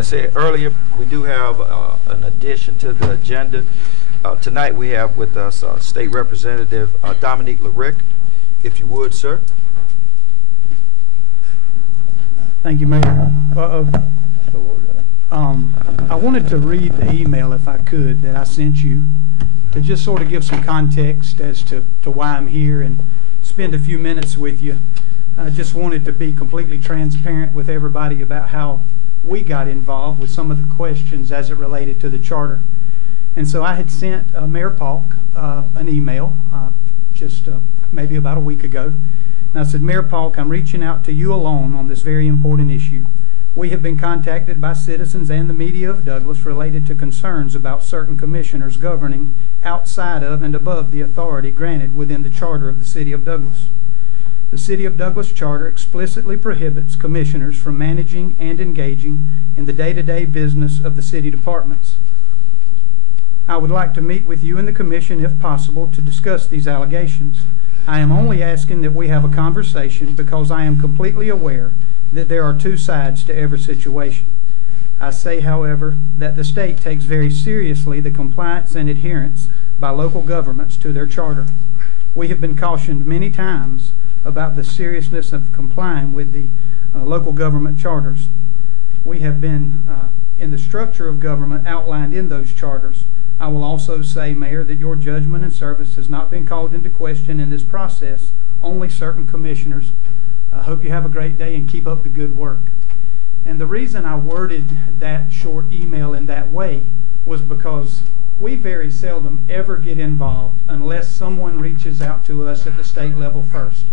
I said earlier, we do have an addition to the agenda. Tonight we have with us State Representative Dominique LaRick. If you would, sir. Thank you, Mayor. I wanted to read the email, if I could, that I sent you to just sort of give some context as to why I'm here and spend a few minutes with you. I just wanted to be completely transparent with everybody about how we got involved with some of the questions as it related to the charter. And so I had sent Mayor Polk an email just maybe about a week ago. And I said, Mayor Polk, I'm reaching out to you alone on this very important issue. We have been contacted by citizens and the media of Douglas related to concerns about certain commissioners governing outside of and above the authority granted within the charter of the City of Douglas. The City of Douglas Charter explicitly prohibits commissioners from managing and engaging in the day-to-day business of the city departments. I would like to meet with you and the Commission, if possible, to discuss these allegations. I am only asking that we have a conversation because I am completely aware that there are two sides to every situation. I say, however, that the state takes very seriously the compliance and adherence by local governments to their charter. We have been cautioned many times about the seriousness of complying with the local government charters. We have been in the structure of government outlined in those charters. I will also say, Mayor, that your judgment and service has not been called into question in this process, only certain commissioners. I hope you have a great day and keep up the good work. And the reason I worded that short email in that way was because we very seldom ever get involved unless someone reaches out to us at the state level first.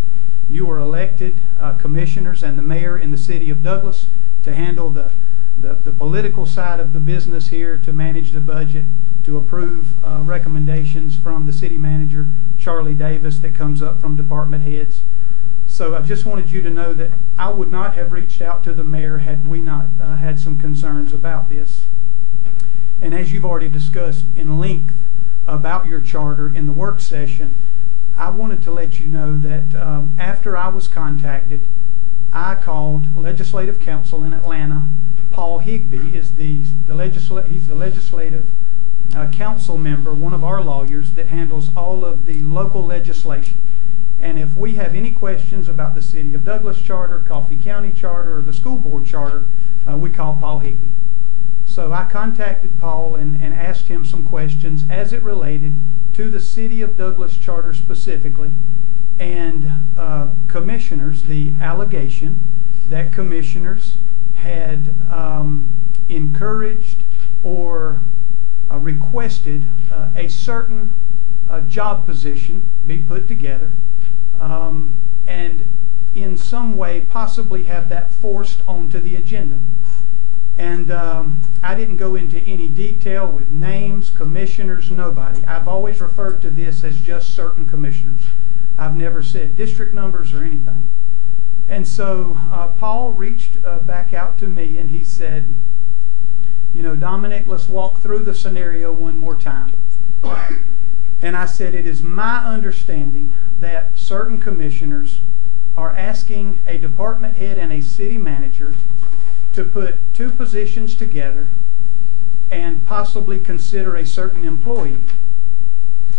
You are elected commissioners and the mayor in the City of Douglas to handle the political side of the business here, to manage the budget, to approve recommendations from the city manager, Charlie Davis, that comes up from department heads. So I just wanted you to know that I would not have reached out to the mayor had we not had some concerns about this. And as you've already discussed in length about your charter in the work session, I wanted to let you know that after I was contacted, I called Legislative Counsel in Atlanta. Paul Higbee is he's the legislative council member, one of our lawyers that handles all of the local legislation. And if we have any questions about the City of Douglas Charter, Coffee County Charter, or the school board charter, we call Paul Higbee. So I contacted Paul and asked him some questions as it related to the City of Douglas Charter specifically, and commissioners, the allegation that commissioners had encouraged or requested a certain job position be put together, and in some way possibly have that forced onto the agenda. And I didn't go into any detail with names, commissioners, nobody. I've always referred to this as just certain commissioners. I've never said district numbers or anything. And so Paul reached back out to me and he said, you know, Dominic, let's walk through the scenario one more time. And I said, it is my understanding that certain commissioners are asking a department head and a city manager to put two positions together and possibly consider a certain employee.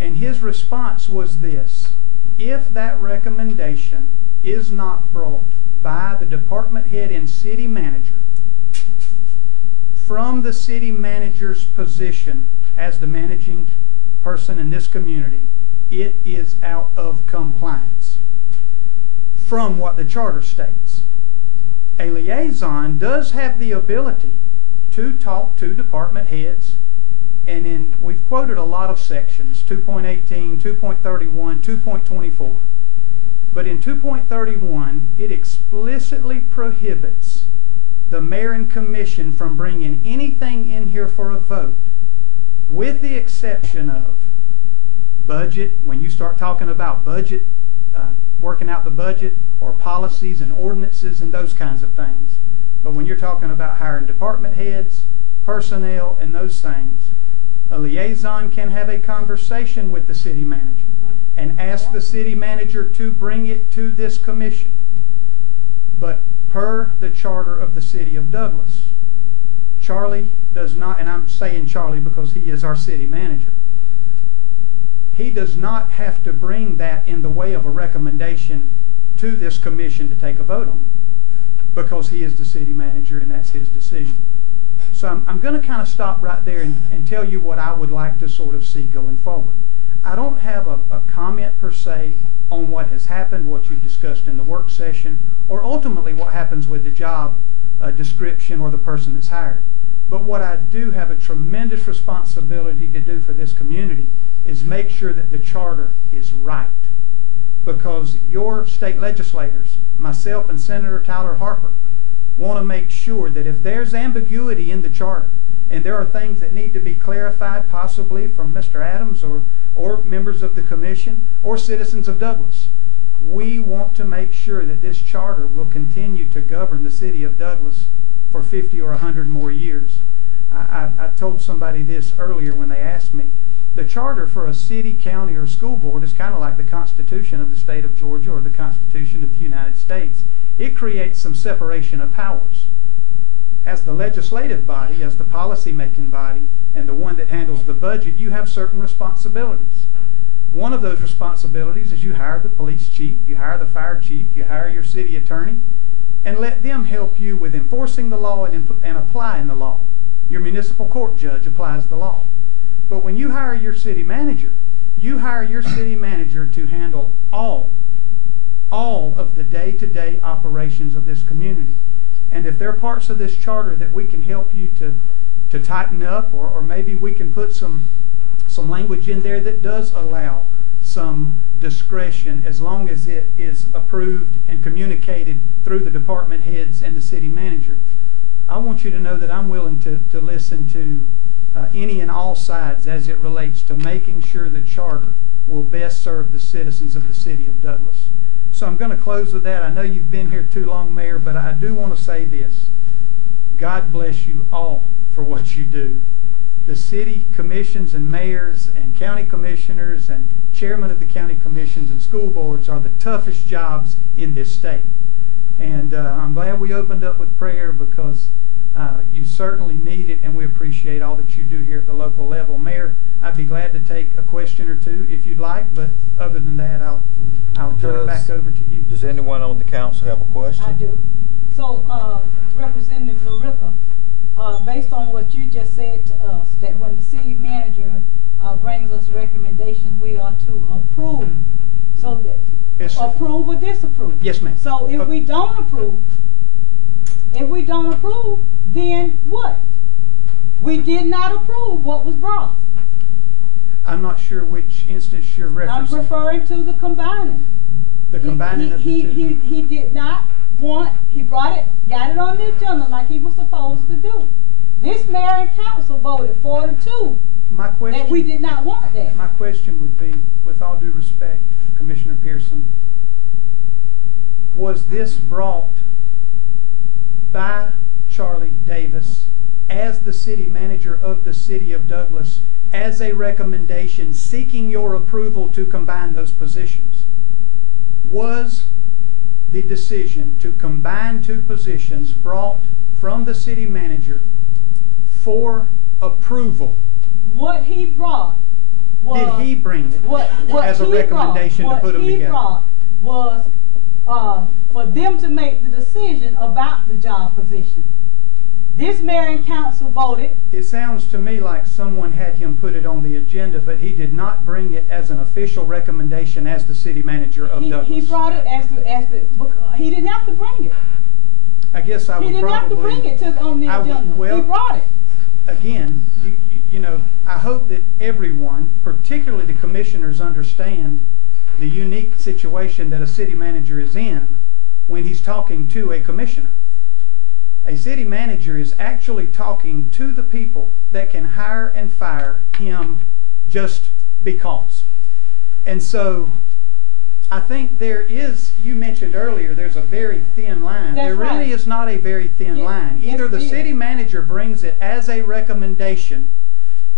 And his response was this: if that recommendation is not brought by the department head and city manager from the city manager's position as the managing person in this community, it is out of compliance from what the charter states. A liaison does have the ability to talk to department heads, and we've quoted a lot of sections, 2.18, 2.31, 2.24. But in 2.31, it explicitly prohibits the mayor and commission from bringing anything in here for a vote, with the exception of budget. When you start talking about budget, working out the budget, or policies and ordinances and those kinds of things. But when you're talking about hiring department heads, personnel, and those things, a liaison can have a conversation with the city manager and ask the city manager to bring it to this commission. But per the charter of the City of Douglas, Charlie does not, and I'm saying Charlie because he is our city manager, he does not have to bring that in the way of a recommendation to this commission to take a vote on, because he is the city manager and that's his decision. So I'm going to kind of stop right there and tell you what I would like to sort of see going forward. I don't have a comment per se on what has happened, what you've discussed in the work session, or ultimately what happens with the job description or the person that's hired. But what I do have a tremendous responsibility to do for this community is make sure that the charter is right. Because your state legislators, myself and Senator Tyler Harper, want to make sure that if there's ambiguity in the charter and there are things that need to be clarified, possibly from Mr. Adams or members of the commission or citizens of Douglas, we want to make sure that this charter will continue to govern the city of Douglas for 50 or 100 more years. I told somebody this earlier when they asked me. The charter for a city, county, or school board is kind of like the Constitution of the state of Georgia or the Constitution of the United States. It creates some separation of powers. As the legislative body, as the policy-making body, and the one that handles the budget, you have certain responsibilities. One of those responsibilities is you hire the police chief, you hire the fire chief, you hire your city attorney, and let them help you with enforcing the law and applying the law. Your municipal court judge applies the law. But when you hire your city manager, you hire your city manager to handle all of the day-to-day operations of this community. And if there are parts of this charter that we can help you to tighten up, or maybe we can put some language in there that does allow some discretion, as long as it is approved and communicated through the department heads and the city manager, I want you to know that I'm willing to listen to any and all sides as it relates to making sure the charter will best serve the citizens of the city of Douglas. So I'm going to close with that. I know you've been here too long, Mayor, but I do want to say this. God bless you all for what you do. The city commissions and mayors and county commissioners and chairmen of the county commissions and school boards are the toughest jobs in this state. And I'm glad we opened up with prayer, because you certainly need it, and we appreciate all that you do here at the local level. Mayor, I'd be glad to take a question or two if you'd like, but other than that, I'll turn it back over to you. Does anyone on the council have a question? I do. So, Representative LaRicka, based on what you just said to us, that when the city manager brings us recommendations, we are to approve. So, approve or disapprove? Yes, ma'am. So, if we don't approve, then what? We did not approve what was brought. I'm not sure which instance you're referencing. I'm referring to the combining. The combining of the two. He did not want, he brought it, got it on the agenda like he was supposed to do. This mayor and council voted 4-2. My question, that we did not want that. My question would be, with all due respect, Commissioner Pearson, was this brought by Charlie Davis as the city manager of the city of Douglas as a recommendation seeking your approval to combine those positions? Was the decision to combine two positions brought from the city manager for approval? What he brought was... Did he bring it what as a recommendation to put them together? What he brought was for them to make the decision about the job position. This mayor and council voted. It sounds to me like someone had him put it on the agenda, but he did not bring it as an official recommendation as the city manager of Douglas. He brought it as the he didn't have to bring it. I guess I would probably... He didn't have to bring it on the agenda. He brought it. Again, you know, I hope that everyone, particularly the commissioners, understand the unique situation that a city manager is in when he's talking to a commissioner. A city manager is actually talking to the people that can hire and fire him just because. And so I think there is, you mentioned earlier, there's a very thin line. That's there really right. is not a very thin line. Either yes, the city manager brings it as a recommendation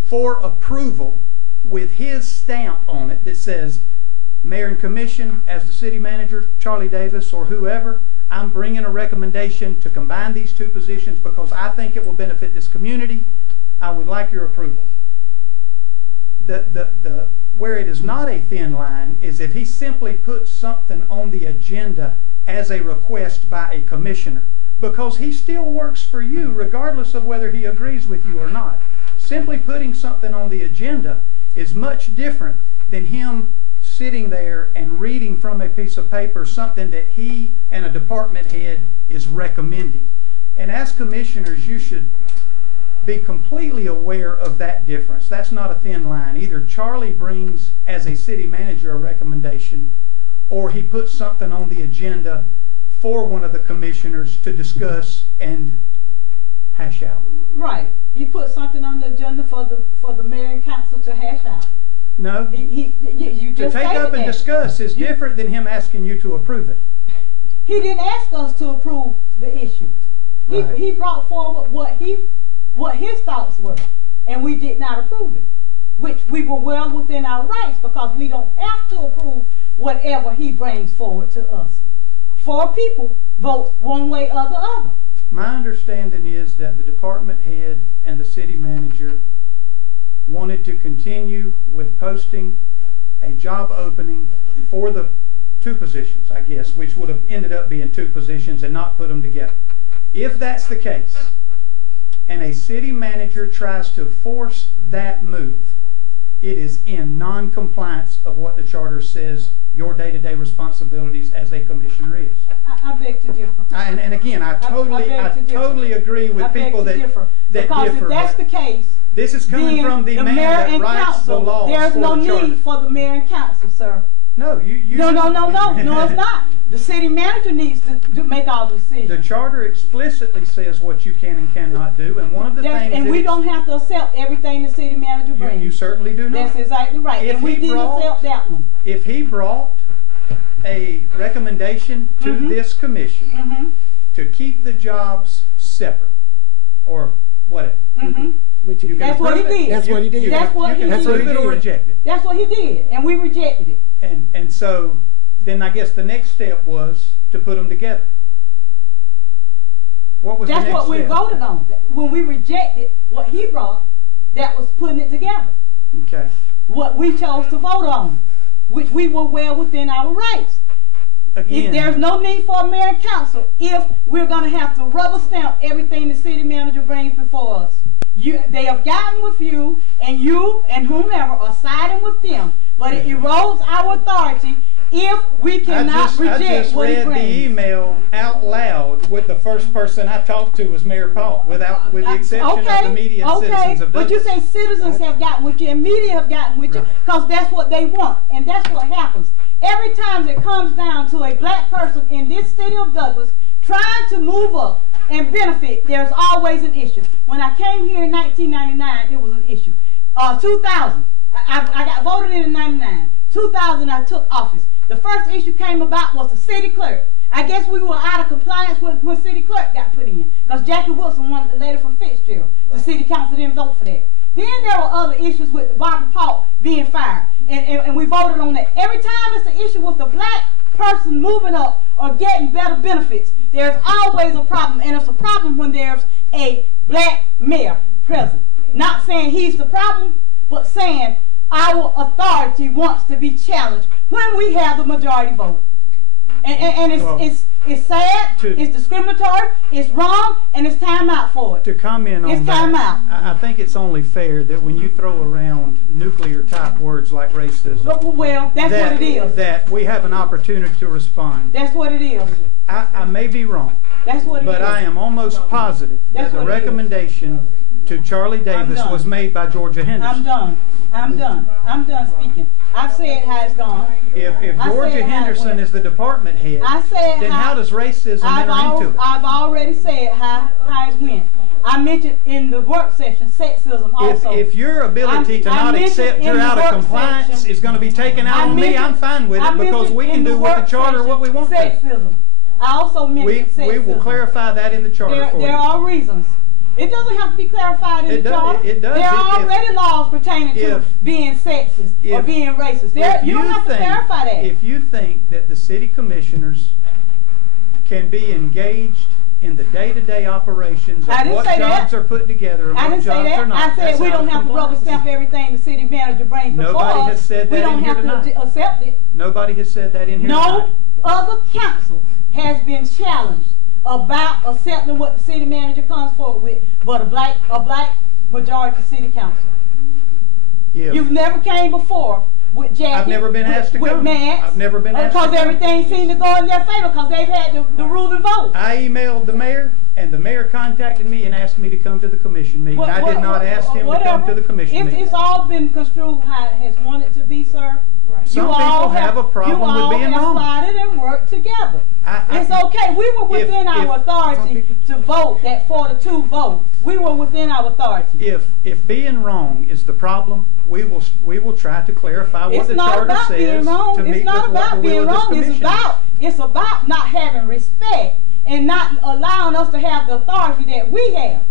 for approval with his stamp on it that says, Mayor and Commission, as the city manager, Charlie Davis, or whoever, I'm bringing a recommendation to combine these two positions because I think it will benefit this community. I would like your approval. Where it is not a thin line is if he simply puts something on the agenda as a request by a commissioner, because he still works for you regardless of whether he agrees with you or not. Simply putting something on the agenda is much different than him sitting there and reading from a piece of paper something that he and a department head is recommending. And as commissioners, you should be completely aware of that difference. That's not a thin line. Either Charlie brings, as a city manager, a recommendation, or he puts something on the agenda for one of the commissioners to discuss and hash out. Right. He put something on the agenda for the mayor and council to hash out. No. You to just take up and discuss is different than him asking you to approve it. He didn't ask us to approve the issue. Right. He brought forward what his thoughts were, and we did not approve it, which we were well within our rights because we don't have to approve whatever he brings forward to us. 4 people vote one way or the other. My understanding is that the department head and the city manager wanted to continue with posting a job opening for the 2 positions, I guess, which would have ended up being 2 positions and not put them together. If that's the case, and a city manager tries to force that move, it is in non-compliance of what the charter says your day-to-day responsibilities as a commissioner is. I beg to differ. And again, I totally agree with people that differ. Because if that's the case, this is coming from the man that writes the laws. There's no need for the mayor and council, sir. No, No, it's not. The city manager needs to make all the decisions. The charter explicitly says what you can and cannot do, and one of the things. And we don't have to accept everything the city manager brings. You certainly do not. That's exactly right. And we didn't accept that one. If he brought a recommendation to this commission to keep the jobs separate, or whatever. That's what he did. That's what he did. That's what he did. That's what he did. Or reject it. That's what he did, and we rejected it. And so then I guess the next step was to put them together. What was the next step? That's what we voted on. When we rejected what he brought, that was putting it together. Okay. What we chose to vote on, which we were well within our rights. Again, there's no need for a mayor and council if we're going to have to rubber stamp everything the city manager brings before us. They have gotten with you and whomever are siding with them, but it erodes our authority if we cannot reject what he brings. I just read the email out loud with the first person I talked to was Mayor Paul, with the exception of the media and citizens of Douglas. But you say citizens have gotten with you and media have gotten with you because that's what they want, and that's what happens. Every time it comes down to a black person in this city of Douglas trying to move up and benefit, there's always an issue. When I came here in 1999, it was an issue. 2000, I got voted in 99. 2000, I took office. The first issue came about was the city clerk. I guess we were out of compliance when city clerk got put in because Jackie Wilson wanted the lady from Fitzgerald. The city council didn't vote for that. Then there were other issues with Barbara Paul being fired, and we voted on that. Every time it's an issue with the black person moving up or getting better benefits, there's always a problem, and it's a problem when there's a black mayor present. Not saying he's the problem, but saying our authority wants to be challenged when we have the majority vote. And it's sad, it's discriminatory, it's wrong, and it's time out for it. To comment on it's time out. I think it's only fair that when you throw around nuclear type words like racism, well, that's what it is. That we have an opportunity to respond. That's what it is. I may be wrong. That's what it is. But I am almost positive that the recommendation to Charlie Davis was made by Georgia Henderson. I'm done speaking. I've said how it's gone. If Georgia Henderson is the department head, then how does racism enter into it? I've already said how it went. I mentioned in the work session sexism also. If your ability to not accept you're out of compliance is going to be taken out on me, I'm fine with it because we can do with the charter what we want to. Sexism. I also mentioned sexism. We will clarify that in the charter for you. There are reasons. It doesn't have to be clarified in the charter. It does. There are already laws pertaining to being sexist or being racist. You don't have to clarify that. If you think that the city commissioners can be engaged in the day-to-day operations I of didn't what say jobs that. are put together and I what didn't say jobs that. are not. I said That's we out don't of have to rubber compliance. stamp everything the city manager brings before Nobody us. has said We that don't in here have to tonight. accept it. Nobody has said that in here No tonight. other council has been challenged about accepting what the city manager comes forward with, but a black majority city council. If- You've never came before with Jackie. I've never been asked to with come. Max, I've never been asked to because come. everything seemed to go in their favor because they've had the ruling vote. I emailed the mayor, and the mayor contacted me and asked me to come to the commission meeting. I did not ask him to come to the commission meeting. It's all been construed how it has wanted to be, sir. Some You people all have a problem with being You all wrong. have plotted and worked together. It's okay. We were within our authority to vote that 4-2 vote. We were within our authority. If being wrong is the problem, we will try to clarify what the charter says to meet with what the will of this commission is. It's about not having respect and not allowing us to have the authority that we have.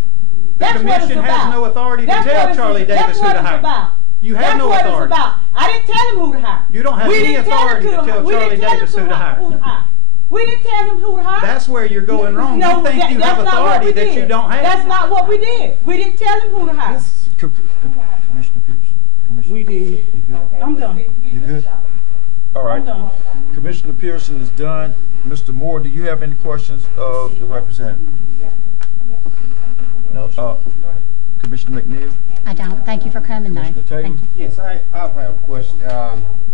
The commission has no authority to tell Charlie Davis who to hire. You have no authority. That's what it's about. I didn't tell him who to hire. You don't have any authority to tell Charlie Davis who to hire. We didn't tell him who to hire. That's where you're going wrong. No, you think you have authority that you don't have. That's not what we did. We didn't tell him who to hire. Commissioner Pierce. We did. You good? I'm done. You good? All right. I'm done. Commissioner Pearson is done. Mr. Moore, do you have any questions of the representative? No, sir. Commissioner McNeil? I don't. Thank you for coming, though. Commissioner Taylor? Thank you. Yes, I have a question.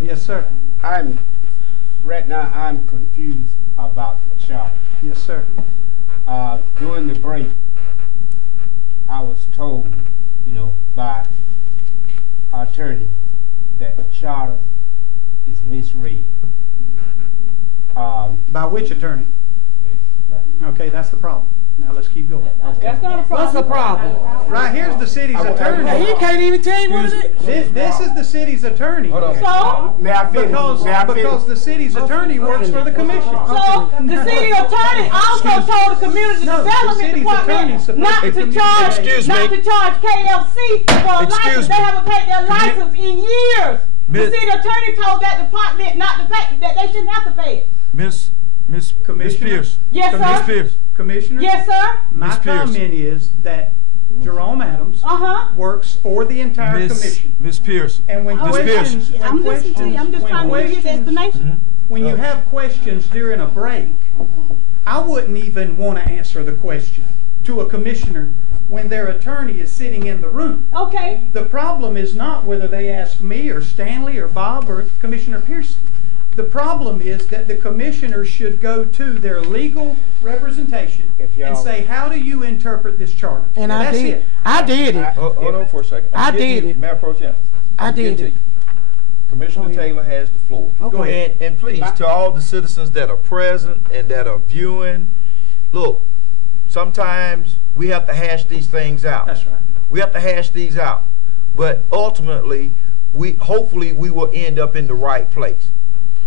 Yes, sir. Right now I'm confused about the charter. Yes, sir. During the break, I was told, by our attorney that the charter is misread. By which attorney? Okay, that's the problem. Now let's keep going. That's not a problem. What's the problem? Right here's the city's attorney. He can't even tell you what it is. This is the city's attorney. Hold on. So, May I finish? Because the city's attorney works for the commission. so the city attorney also told the community No, the development city's attorney's department supposed not to to communicate. charge KLC for a license. They haven't paid their license in years. The city attorney told that department not to pay, that they shouldn't have to pay it. Miss Pierce. Yes, sir. Miss Pierce. Commissioner? Yes, sir. My Ms. Pierce. comment is that Jerome Adams works for the entire commission. Miss Pierce. And when Oh, questions, I'm listening to you. I'm just trying to hear his explanation. when you have questions during a break, I wouldn't even want to answer the question to a commissioner when their attorney is sitting in the room. Okay. The problem is not whether they ask me or Stanley or Bob or Commissioner Pearson. The problem is that the commissioners should go to their legal representation and say, how do you interpret this charter? And I That's did. it. I did it. Hold on for a second. I did it. Mayor Pro Tem. I did it. Commissioner Taylor has the floor. Go ahead. And please, to all the citizens that are present and that are viewing, look, sometimes we have to hash these things out. That's right. We have to hash these out. But ultimately, hopefully we will end up in the right place.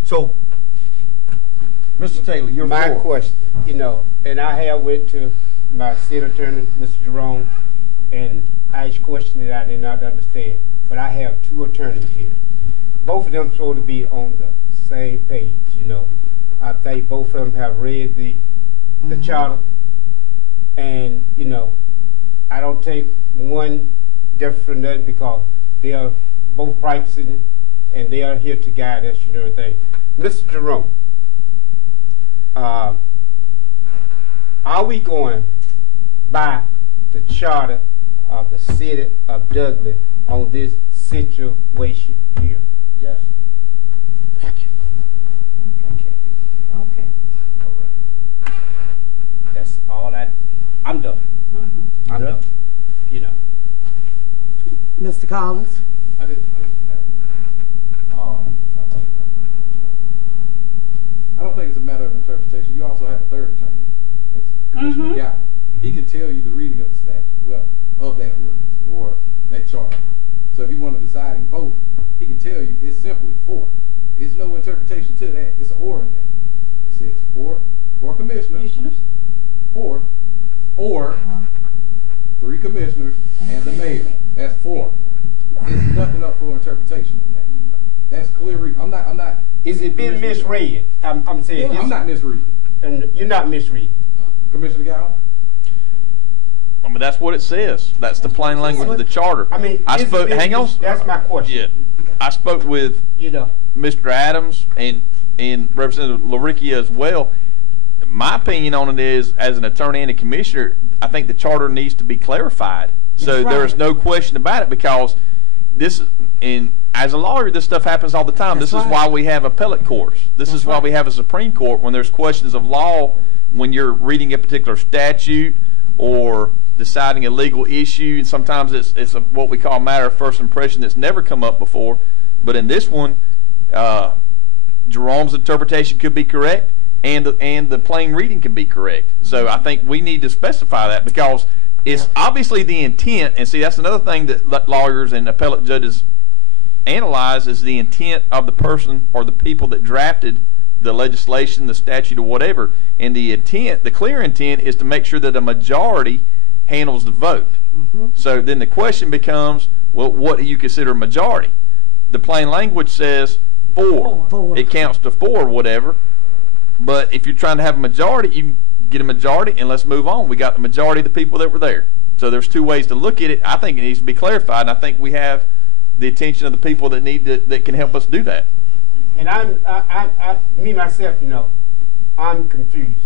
So, Mr. Taylor, your My floor. question, and I have went to my city attorney, Mr. Jerome, and I asked questions that I did not understand. But I have two attorneys here. Both of them supposed to be on the same page, I think both of them have read the charter. And, I don't take one different from the other because they are both practicing and they are here to guide us and everything. Mr. Jerome, are we going by the charter of the city of Douglas on this situation here? Yes. Thank you. Okay. All right. That's all I'm done. I'm done. Mr. Collins? I don't think it's a matter of interpretation. You also have a third attorney, it's Commissioner Getto. He can tell you the reading of the statute, of that ordinance or that charter. So if you want a deciding vote, he can tell you it's simply 4. There's no interpretation to that. It's an or in that. It says 4 commissioners, 4, or 3 commissioners and the mayor. That's 4. There's nothing up for interpretation on that. That's clear reading. I'm not. Is it been misread? I'm saying. I'm not misreading. and you're not misreading. Commissioner Gow? I mean, that's what it says. That's the plain language of the charter. I mean, hang on. That's my question. Yeah. I spoke with Mr. Adams and Representative Laricchia as well. My opinion on it is, as an attorney and a commissioner, I think the charter needs to be clarified. So there is no question about it, because this, and as a lawyer, this stuff happens all the time. This is why we have appellate courts. This is why we have a Supreme Court when there's questions of law, when you're reading a particular statute or deciding a legal issue, and sometimes it's what we call a matter of first impression that's never come up before. But in this one, Jerome's interpretation could be correct, and the plain reading can be correct. So I think we need to specify that, because it's obviously the intent, and see, that's another thing that lawyers and appellate judges analyze, is the intent of the person or the people that drafted the legislation, the statute, or whatever. And the intent, the clear intent, is to make sure that a majority handles the vote. So then the question becomes, well, what do you consider a majority? The plain language says 4. It counts to 4 or whatever. But if you're trying to have a majority, you can get a majority, and let's move on. We got the majority of the people that were there. So there's 2 ways to look at it. I think it needs to be clarified, and I think we have the attention of the people that that can help us do that. And me myself, I'm confused,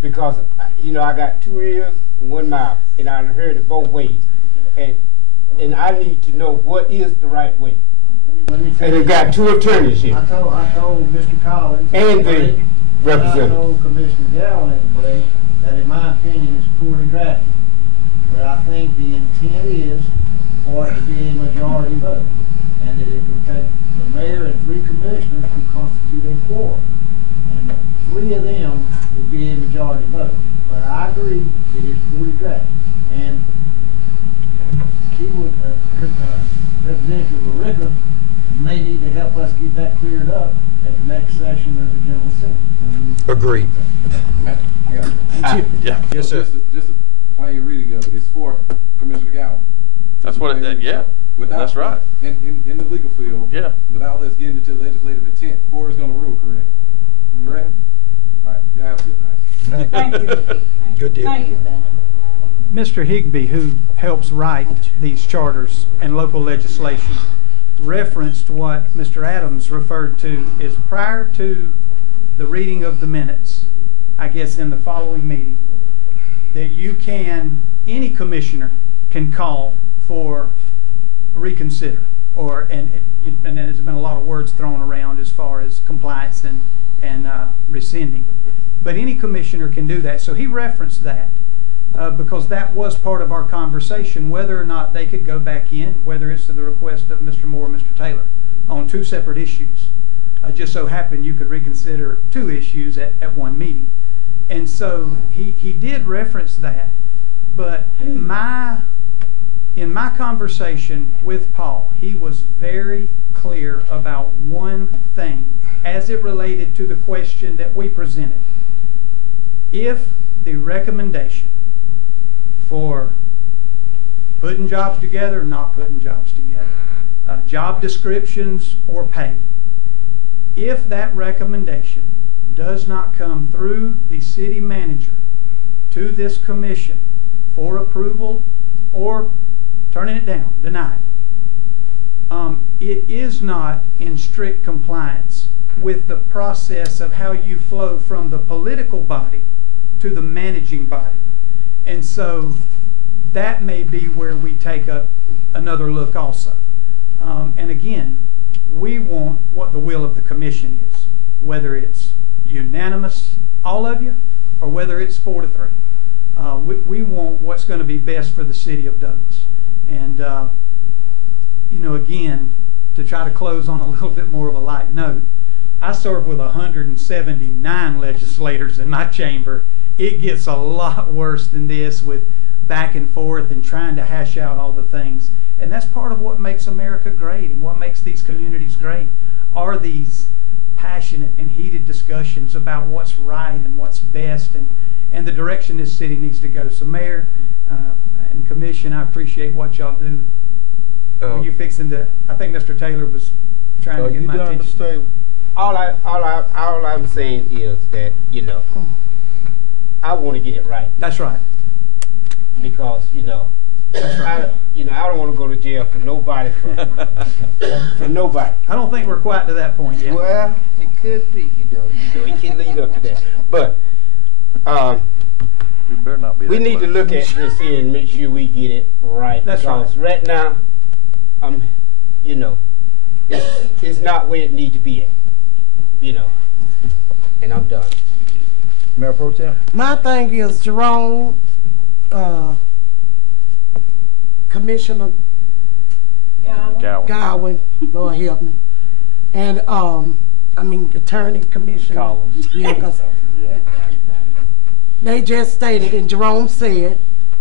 because I got 2 ears and 1 mouth, and I heard it both ways, and I need to know what is the right way. And we got 2 attorneys here. I told Mr. Collins and the representative. I told Commissioner Gowan at the break that, in my opinion, it's poorly drafted. But I think the intent is for it to be a majority vote, and that it would take the mayor and 3 commissioners to constitute a quorum, and 3 of them would be a majority vote. But I agree it is poorly drafted, and he would, Representative Laricchia may need to help us get that cleared up at the next session of the General Assembly. Agreed. Yeah. Yes, sir. Just a plain reading of it. It's for Commissioner Gow. That's what it, yeah. That's right. In the legal field, yeah. Without us getting into legislative intent, 4 is going to rule, correct? Correct? All right. Y'all have a good night. Thank you. Good deal. Thank you. Mr. Higbee, who helps write these charters and local legislation, referenced what Mr. Adams referred to is, prior to the reading of the minutes, I guess in the following meeting, that any commissioner can call for reconsider, and there's been a lot of words thrown around as far as compliance and rescinding, but any commissioner can do that. So he referenced that because that was part of our conversation, whether or not they could go back in, whether it's to the request of Mr. Moore or Mr. Taylor, on 2 separate issues. Just so happened you could reconsider 2 issues at 1 meeting. And so he did reference that, but in my conversation with Paul, he was very clear about one thing as it related to the question that we presented. If the recommendation for putting jobs together, not putting jobs together, job descriptions or pay, if that recommendation does not come through the city manager to this commission for approval or turning it down, denied, it is not in strict compliance with the process of how you flow from the political body to the managing body. And so that may be where we take another look also. And again, we want what the will of the commission is, whether it's unanimous, all of you, or whether it's 4-3. We want what's going to be best for the city of Douglas. And again, to try to close on a little bit more of a light note, I serve with 179 legislators in my chamber. It gets a lot worse than this, with back and forth and trying to hash out all the things. And that's part of what makes America great and what makes these communities great, are these passionate and heated discussions about what's right and what's best and the direction this city needs to go. So Mayor and Commission, I appreciate what y'all do. Were you fixing to, I think Mr. Taylor was trying to get my attention. Taylor? all I'm saying is that, you know, I want to get it right. That's right. Because, you know, I don't want to go to jail for nobody, for nobody. I don't think we're quite to that point yet. Well, it could be, you know, it can lead up to that. But We better not be. we that need to close. look at this here and make sure we get it right. That's because right now, you know, it's not where it needs to be at, you know. And I'm done. Mayor Pro Tem? My thing is Jerome, Commissioner Gowan. Godwin, Lord help me, and Attorney Commissioner Collins. Yeah, 'cause they just stated, and Jerome said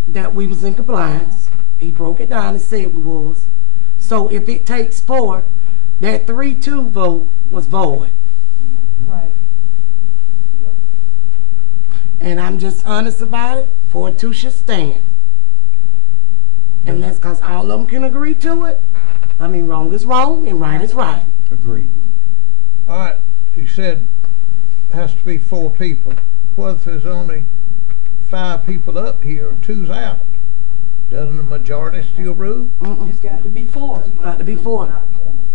that we was in compliance. He broke it down and said we was. So if it takes 4, that 3-2 vote was void. Right. And I'm just honest about it. 4-2 should stand. And that's because all of them can agree to it. I mean, wrong is wrong and right is right. Agreed. All right, you said it has to be 4 people. What if there's only 5 people up here, 2's out? Doesn't the majority still rule? It's got to be 4. Got to be 4.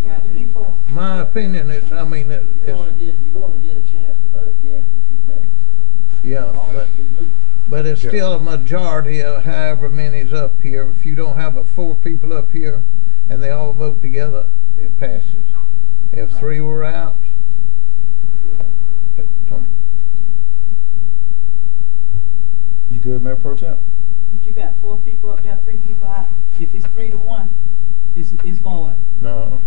Got to be 4. My opinion is, I mean, You're gonna get a chance to vote again in a few minutes. So yeah, but it's still a majority of however many's up here. If you don't have 4 people up here and they all vote together, it passes. If 3 were out, it don't. You good, Mayor Pro Tem? If you got 4 people up there, 3 people out, if it's 3-1, it's void. No,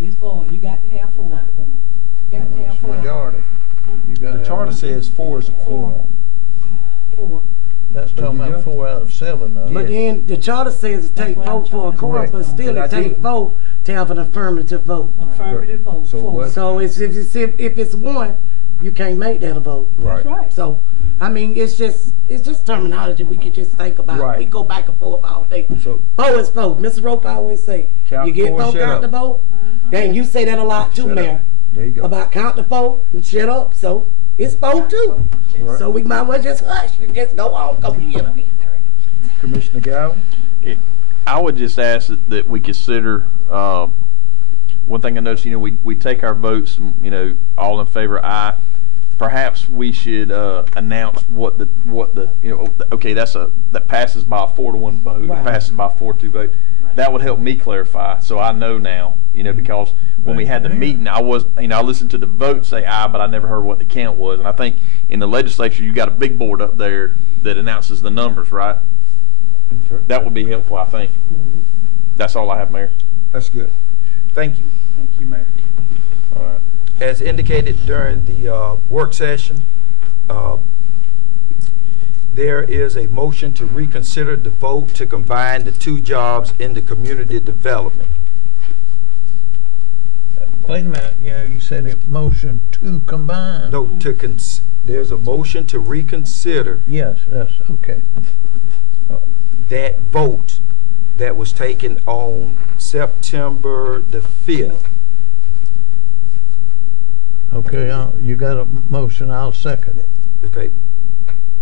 It's void. You got to have 4. You got to have it's 4. majority. You gotta The have charter one. says 4 is a quorum. 4. That's talking about 4 out of 7 though. But then the charter says it take That's what I'm vote for a trying to quorum, correct. but still And I it take did. vote to have an affirmative vote. Affirmative vote. So 4. what- So if it's 1, you can't make that a vote. Right. That's right. So I mean, it's just terminology we could just think about. Right. We go back and forth all day. So 4 is 4. Mrs. Rope always say, Count you get 4, vote, shut count up. the vote. Dang, you say that a lot too, Shut up. Mayor. there you go. About count the 4 and shut up. So it's 4 too. Right. So we might as well just hush and just go on. Go get it. Commissioner Gowan? I would just ask that we consider, one thing I noticed, you know, we take our votes, and, you know, all in favor, aye. Perhaps we should announce what the you know, okay, that passes by a 4-1 vote, Right. it passes by a 4-2 vote. That would help me clarify, so I know now, you know, because when we had the meeting, I listened to the vote say aye, but I never heard what the count was. And I think in the legislature, you got a big board up there that announces the numbers, right? Okay. That would be helpful, I think. That's all I have, Mayor. That's good. Thank you. Thank you, Mayor. All right. As indicated during the work session, there is a motion to reconsider the vote to combine the 2 jobs into community development. Wait a minute, yeah, you said it motion to combine. No, there's a motion to reconsider Yes, that's okay. that vote that was taken on September the 5th. Okay, you got a motion, I'll second it, Okay,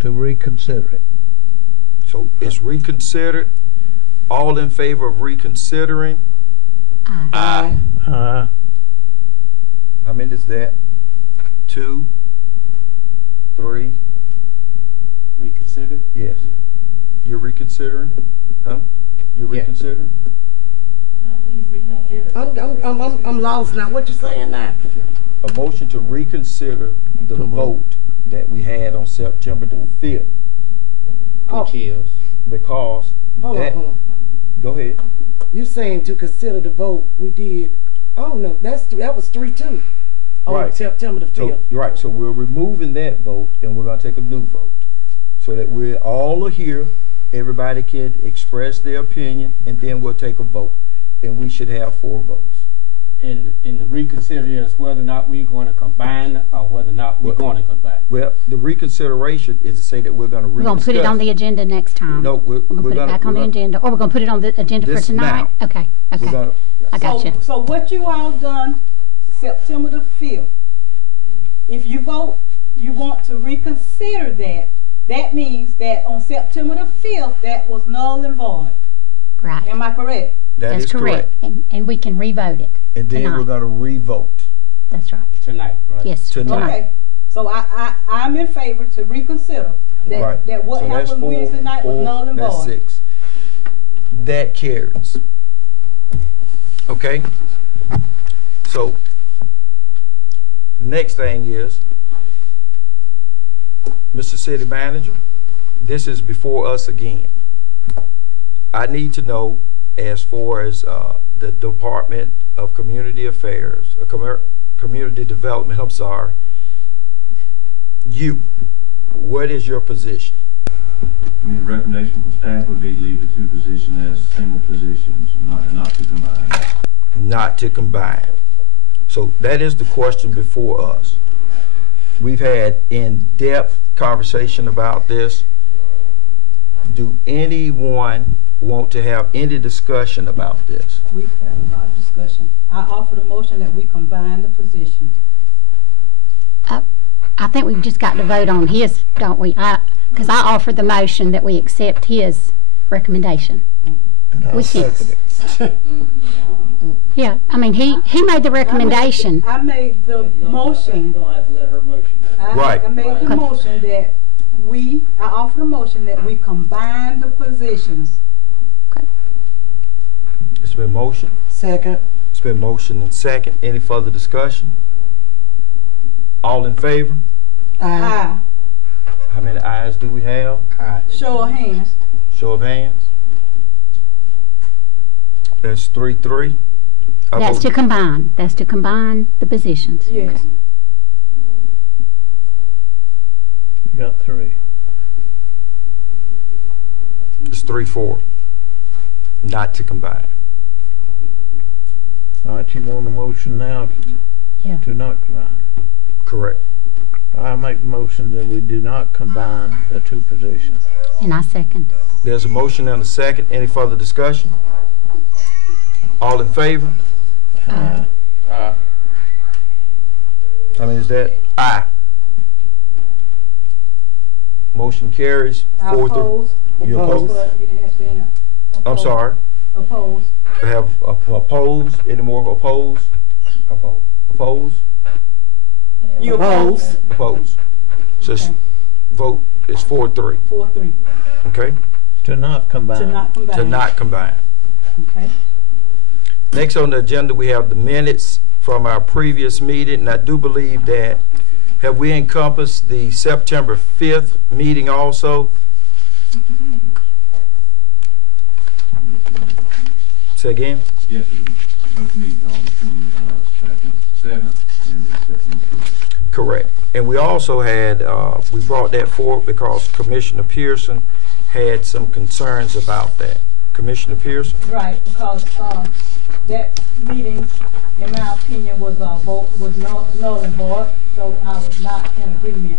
to reconsider it. so it's reconsidered. All in favor of reconsidering? Aye. Aye. How many is that? 2, 3? Reconsider? Yes. You're reconsidering? Huh? You're Yeah. reconsidering? I'm lost now. What you saying now? A motion to reconsider the vote that we had on September the 5th Which is? because Hold on. Go ahead. You saying to consider the vote we did? Oh no, that was 3-2 on Right. September the 5th. So you're right. So we're removing that vote and we're going to take a new vote, so that we all are here. Everybody can express their opinion, and then we'll take a vote, and we should have 4 votes. And the reconsider is whether or not we're going to combine or whether or not we're going to combine. Well, the reconsideration is to say that we're going to We're going to put it on the agenda next time. No, we're going to put it back on the agenda. Or we're going to put it on the agenda for This tonight? now. Okay, We're okay. gonna, I got you. So what you all done September the 5th. If you vote, you want to reconsider that, that means that on September the 5th, that was null and void. Right. Am I correct? That's is correct. And we can revote it. And then tonight. we're going to re-vote That's right. Tonight, right? Yes. tonight. Okay, so I'm in favor to reconsider that, Right. that what So that's happened Wednesday night was null and that's void. 6. That carries. Okay? So, next thing is, Mr. City Manager, this is before us again. I need to know, as far as the Department of Community Affairs, Community Development, I'm sorry, what is your position? I mean, the recommendation from staff would be to leave the 2 positions as single positions, not to combine. Not to combine. So that is the question before us. We've had in-depth conversation about this. Do anyone want to have any discussion about this? We've had a lot of discussion. I offer the motion that we combine the position. I think we've just got to vote on his, don't we? Because I offered the motion that we accept his recommendation. And I'll We can't. second it. Yeah, I mean, he made the recommendation. I made the motion. You don't have to let her motion go. Right. I made the motion that I offer the motion that we combine the positions. Okay. It's been motion. Second. It's been motion and second. Any further discussion? All in favor? Aye. How many ayes do we have? Show of hands. Show of hands. That's 3-3. I That's vote- to combine. That's to combine the positions. Yes. You got 3. It's 3-4. Not to combine. All right, you want a motion now Yeah. to not combine? Correct. I make the motion that we do not combine the 2 positions. And I second. There's a motion and a second. Any further discussion? All in favor? Aye. Aye. How many is that? Aye. Motion carries. I 4-3. oppose. You Oppose. oppose? But you didn't ask for any. I'm Oppose. sorry. Oppose. We have oppose. Any more oppose? Opposed. Oppose? You Oppose. Oppose. So it's Okay. vote is 4-3. 4-3. Okay? To not combine. To not combine. To not combine. Okay. Next on the agenda, we have the minutes from our previous meeting, and I do believe that, have we encompassed the September 5th meeting also? Say again? Yes, both meetings, August 27th and the September 5th. Correct. And we also had, we brought that forward because Commissioner Pearson had some concerns about that. Commissioner Pearson? Right, because that meeting, in my opinion, was null and void, so I was not in agreement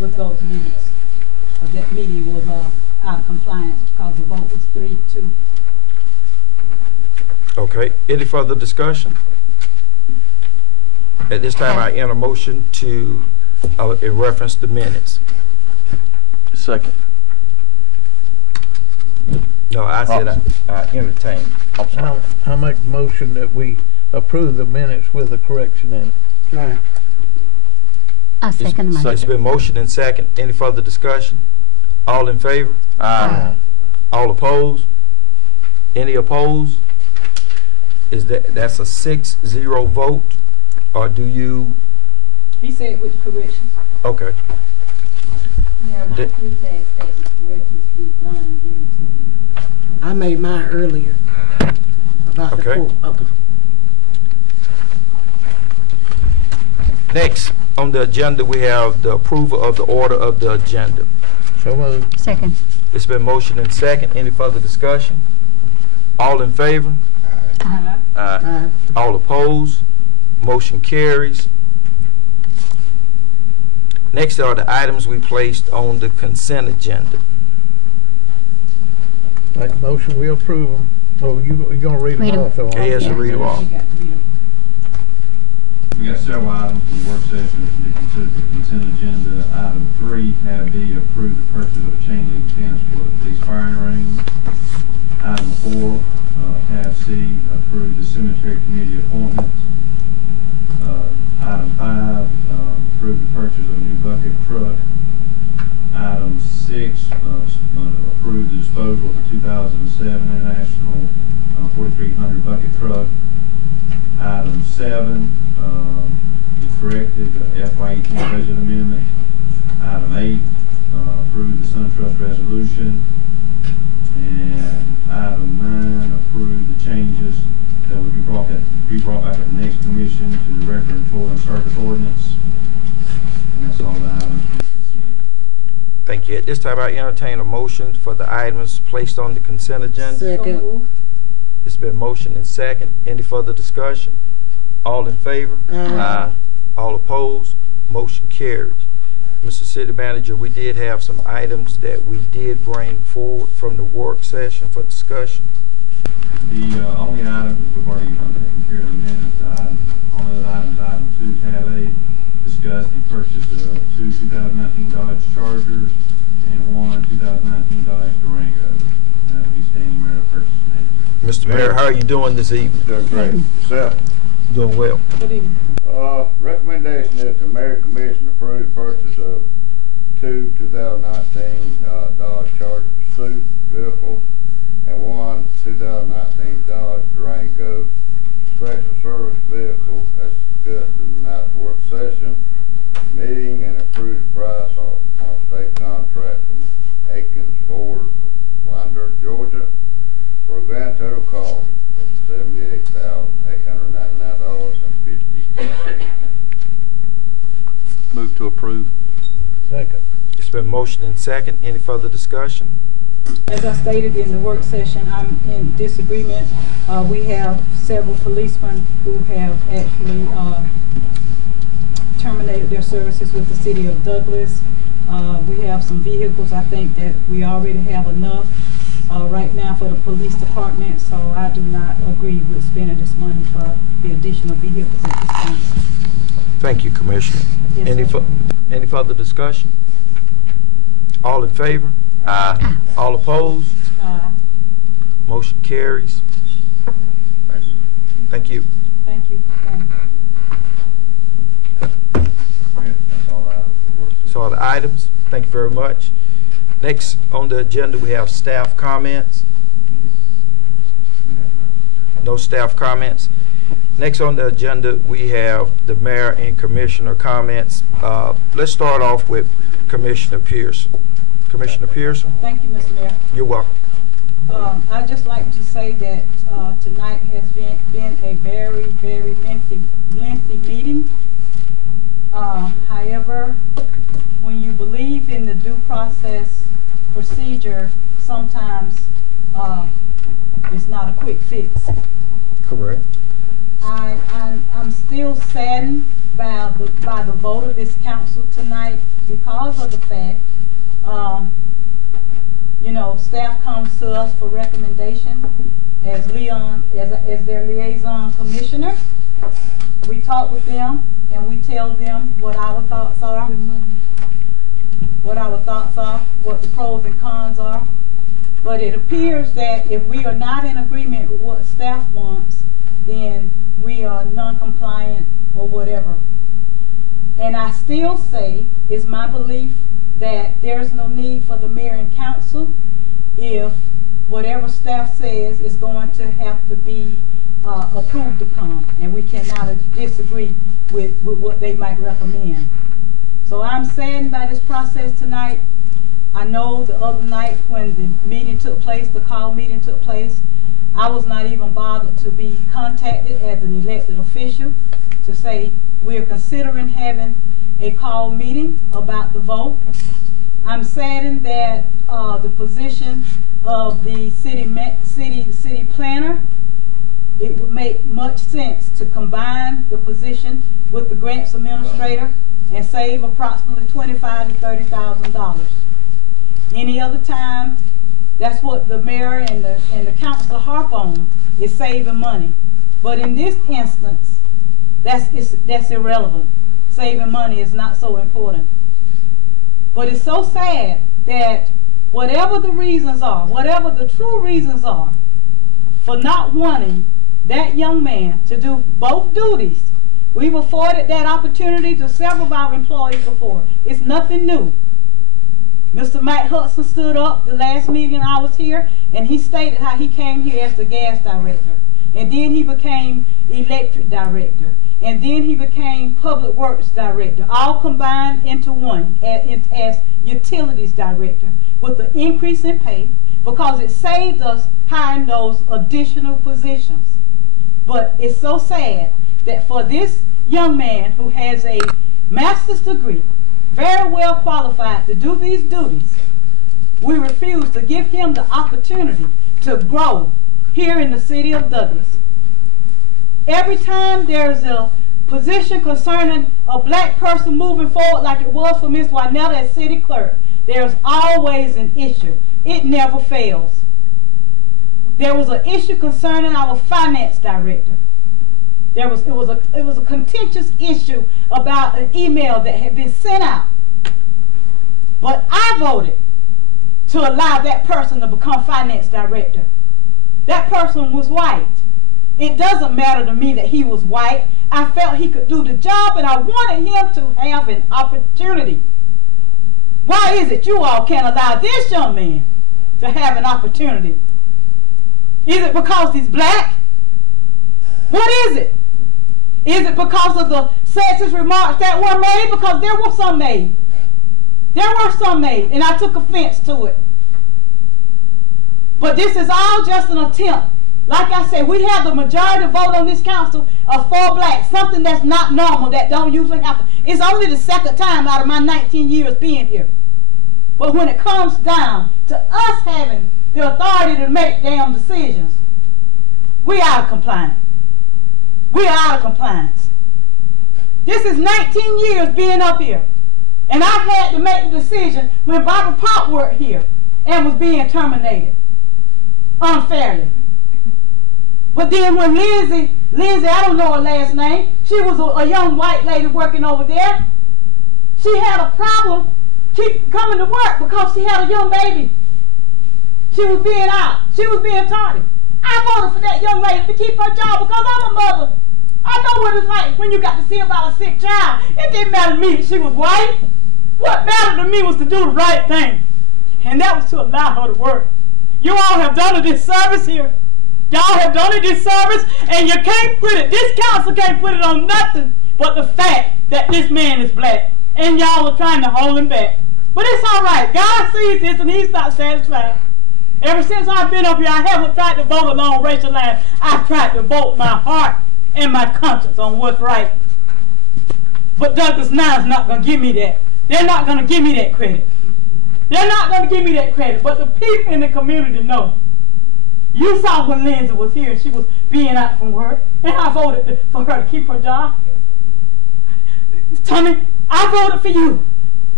with those minutes. That meeting was out of compliance because the vote was 3-2. Okay. Any further discussion? At this time, I enter motion to, in reference to minutes. Second. No, I said I entertained. I'm sorry. I make the motion that we approve the minutes with a correction in it. Right. I second the It's motion. been motion and second. Any further discussion? All in favor? Aye. All opposed? Any opposed? That's a 6-0 vote, or do you? He said with the corrections. Okay. Yeah, my please ask that the corrections be done and given to me. I made mine earlier about Okay. the pool. Okay. Next on the agenda, we have the approval of the order of the agenda. So moved. Second. It's been motion and second. Any further discussion? All in favor? Aye. Aye. All opposed? Motion carries. Next are the items we placed on the consent agenda. Make the motion, we approve them. Oh, you gonna read them Read 'em. off? though, He aren't has you? to read them all. You got to read them. We got several items from the work session that can be considered for the consent agenda. Item 3, tab B, approve the purchase of a chain link fence for the police firing range. Item 4, tab C, approve the cemetery committee appointments. Item 5, approve the purchase of a new bucket truck. Item 6, approve the disposal of the 2007 International 4300 bucket truck. Item 7, the corrected FY18 budget amendment. Item 8, approve the SunTrust resolution. And item 9, approve the changes that would be brought back at the next commission to the record and toll and circuit ordinance. And that's all the items from consent. Thank you. At this time, I entertain a motion for the items placed on the consent agenda. Second. It's been motioned and second. Any further discussion? All in favor? Aye. All opposed? Motion carries. Mr. City Manager, we did have some items that we did bring forward from the work session for discussion. The only item, we've already taken care of the minutes, only other items, item 2, tab A, discuss the purchase of 2 2019 Dodge Chargers and 1 2019 Dodge Durango. That would be standing mayor purchase made. Mr. Mayor, how are you doing this evening? Doing great. Yourself? Doing well. Good evening. Recommendation is the Mayor Commission approve the purchase of 2 2019 Dodge Charger pursuit vehicles and 1 2019 Dodge Durango special service vehicle as discussed in the night's work session meeting, and approve the price on state contract from Aikens Ford of Winder, Georgia, for a grand total cost of $78,899.50. Move to approve. Second. It's been motioned and second. Any further discussion? As I stated in the work session, I'm in disagreement. We have several policemen who have actually terminated their services with the city of Douglas. We have some vehicles. I think that we already have enough right now for the police department, so I do not agree with spending this money for the additional vehicles at this time. Thank you, Commissioner. Yes, Any further discussion? All in favor? Aye. All opposed? Motion carries. Thank you. Thank you. That's all the items from the work session. So are the items. Thank you very much. Next on the agenda, we have staff comments. No staff comments. Next on the agenda, we have the mayor and commissioner comments. Let's start off with Commissioner Pearson. Commissioner Pearson? Thank you, Mr. Mayor. You're welcome. I'd just like to say that tonight has been a very, very lengthy meeting. However, when you believe in the due process procedure, sometimes it's not a quick fix. Correct. I'm still saddened by the vote of this council tonight because of the fact, you know, staff comes to us for recommendation as their liaison commissioner. We talk with them and we tell them what our thoughts are, what the pros and cons are. But it appears that if we are not in agreement with what staff wants, then we are non-compliant or whatever. And I still say, it's my belief that there's no need for the mayor and council if whatever staff says is going to have to be approved upon, and we cannot disagree with what they might recommend. So I'm saddened by this process tonight. I know the other night when the meeting took place, the call meeting took place, I was not even bothered to be contacted as an elected official to say we're considering having a call meeting about the vote. I'm saddened that the position of the city planner, it would make much sense to combine the position with the grants administrator and save approximately $25,000 to $30,000. Any other time, that's what the mayor and the council harp on, is saving money. But in this instance, that's irrelevant. Saving money is not so important. But it's so sad that whatever the reasons are, whatever the true reasons are for not wanting that young man to do both duties, we've afforded that opportunity to several of our employees before. It's nothing new. Mr. Mike Hudson stood up the last meeting I was here, and he stated how he came here as the gas director. And then he became electric director. And then he became public works director, all combined into one as utilities director, with the increase in pay, because it saved us hiring those additional positions. But it's so sad that for this young man who has a master's degree, very well qualified to do these duties, we refuse to give him the opportunity to grow here in the city of Douglas. Every time there's a position concerning a black person moving forward, like it was for Ms. Wynetta as city clerk, there's always an issue. It never fails. There was an issue concerning our finance director. It was a contentious issue about an email that had been sent out. But I voted to allow that person to become finance director. That person was white. It doesn't matter to me that he was white. I felt he could do the job, and I wanted him to have an opportunity. Why is it you all can't allow this young man to have an opportunity? Is it because he's black? What is it? Is it because of the sexist remarks that were made? Because there were some made. There were some made, and I took offense to it. But this is all just an attempt. Like I said, we have the majority vote on this council of 4 blacks, something that's not normal, that don't usually happen. It's only the second time out of my 19 years being here. But when it comes down to us having the authority to make damn decisions, we out of compliance. We are out of compliance. This is 19 years being up here. And I had to make the decision when Barbara Pop worked here and was being terminated unfairly. But then when Lindsay, I don't know her last name, she was a young white lady working over there. She had a problem keep coming to work because she had a young baby. She was being out. She was being tardy. I voted for that young lady to keep her job because I'm a mother. I know what it's like when you got to see about a sick child. It didn't matter to me that she was white. What mattered to me was to do the right thing. And that was to allow her to work. You all have done a disservice here. Y'all have done a disservice, and you can't put it, this council can't put it on nothing but the fact that this man is black. And y'all are trying to hold him back. But it's all right. God sees this, and he's not satisfied. Ever since I've been up here, I haven't tried to vote along racial lines. I've tried to vote my heart and my conscience on what's right. But Douglas now is not going to give me that. They're not going to give me that credit. They're not going to give me that credit. But the people in the community know. You saw when Lindsay was here and she was being out from work, and I voted for her to keep her job. Tommy, I voted for you.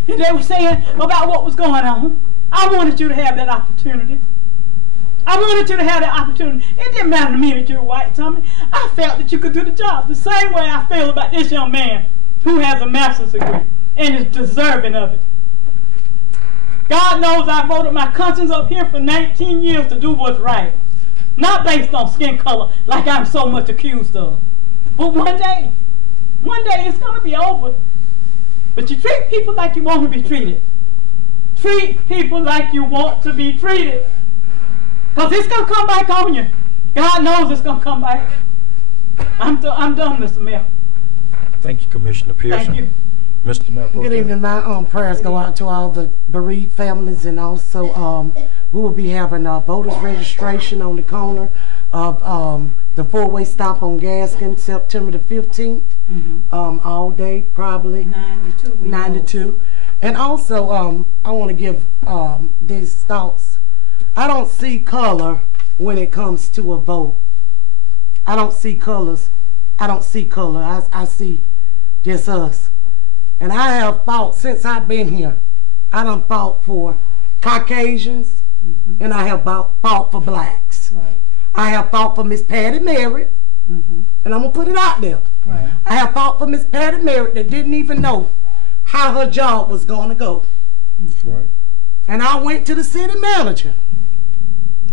And they were saying about what was going on. I wanted you to have that opportunity. I wanted you to have that opportunity. It didn't matter to me that you were white, Tommy. I felt that you could do the job the same way I feel about this young man who has a master's degree and is deserving of it. God knows I voted my conscience up here for 19 years to do what's right. Not based on skin color like I'm so much accused of. But one day it's going to be over. But you treat people like you want to be treated. Treat people like you want to be treated. Because it's going to come back on you. God knows it's going to come back. I'm done, Mr. Mayor. Thank you, Commissioner Pearson. Thank you. Mr. Mayor. Good evening. My prayers go out to all the bereaved families, and also we will be having voters registration on the corner of the four-way stop on Gaskin, September the 15th, all day probably. 9 to 2. And also I want to give these thoughts. I don't see color when it comes to a vote. I don't see colors. I don't see color. I see just us. And I have fought since I've been here. I done fought for Caucasians, and I have fought for blacks. Right. I have fought for Miss Patty Merritt, And I'm gonna put it out there. Right. I have fought for Miss Patty Merritt that didn't even know how her job was gonna go. That's right. And I went to the city manager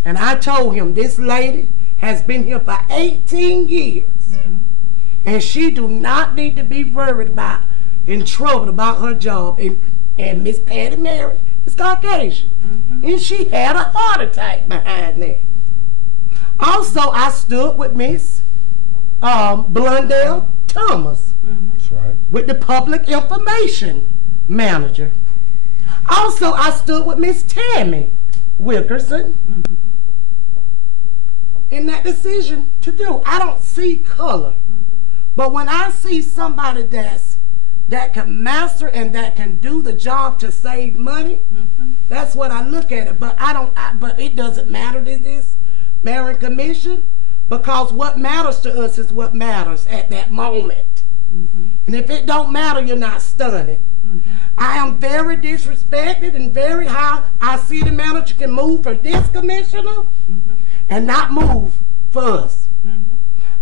and I told him this lady has been here for 18 years and she do not need to be worried about, in trouble about her job. And Miss Patty Merritt is Caucasian. And she had a heart attack behind that. Also, I stood with Miss Blundell Thomas. That's right. With the public information manager. Also, I stood with Miss Tammy Wilkerson in that decision to do. I don't see color. But when I see somebody that can master and that can do the job to save money, that's what I look at it. But but it doesn't matter to this mayor and commission, because what matters to us is what matters at that moment. And if it don't matter, you're not studying. I am very disrespected and very high. I see the manager can move for this commissioner and not move for us.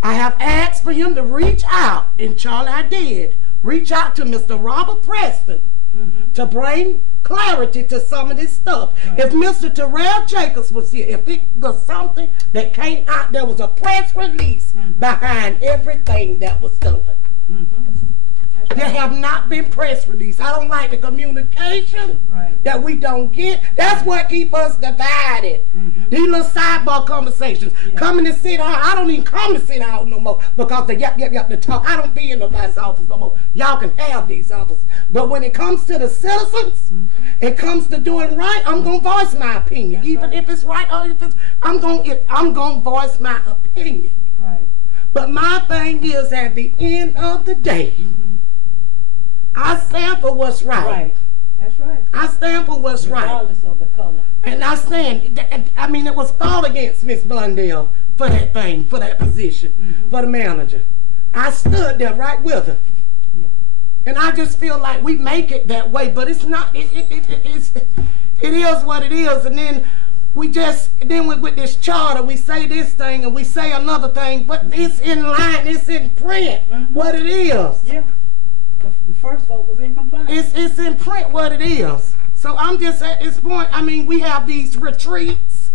I have asked for him to reach out, and Charlie, I did reach out to Mr. Robert Preston to bring clarity to some of this stuff. If Mr. Terrell Jacobs was here, if it was something that came out, there was a press release behind everything that was done. There have not been press release. I don't like the communication that we don't get. That's what keeps us divided. These little sidebar conversations. Coming to sit down, I don't even come to sit down no more because the yap to talk. I don't be in nobody's office no more. Y'all can have these offices. But when it comes to the citizens, it comes to doing right, I'm gonna voice my opinion. Even if it's right or if it's, I'm gonna voice my opinion. But my thing is, at the end of the day, I stand for what's right. That's right. I stand for what's Regardless of the color. And I stand, I mean, it was fought against Miss Blundell for that thing, for that position, for the manager. I stood there right with her. And I just feel like we make it that way, but it's not, it is what it is. And then with this charter, we say this thing and we say another thing, but it's in line, it's in print, what it is. Yeah. The first vote was in compliance. It's in print what it is. So I'm just at this point, I mean, we have these retreats.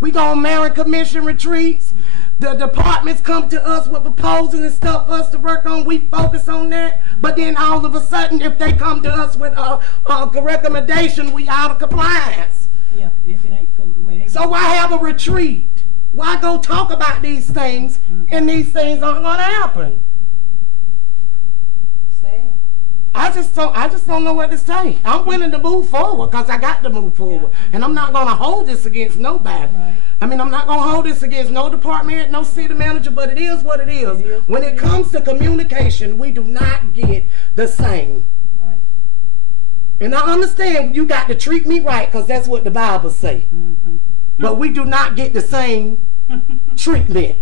We go on mayor and commission retreats. The departments come to us with proposals and stuff for us to work on. We focus on that. But then all of a sudden, if they come to us with a recommendation, we out of compliance. Yeah, if it ain't go the way they So why have a retreat? Why go talk about these things and these things aren't going to happen? Sad. I just don't know what to say. I'm willing to move forward because I got to move forward. And I'm not going to hold this against nobody. I mean, I'm not going to hold this against no department, no city manager, but it is what it is. When it comes to communication, we do not get the same. And I understand you got to treat me right because that's what the Bible say. But we do not get the same treatment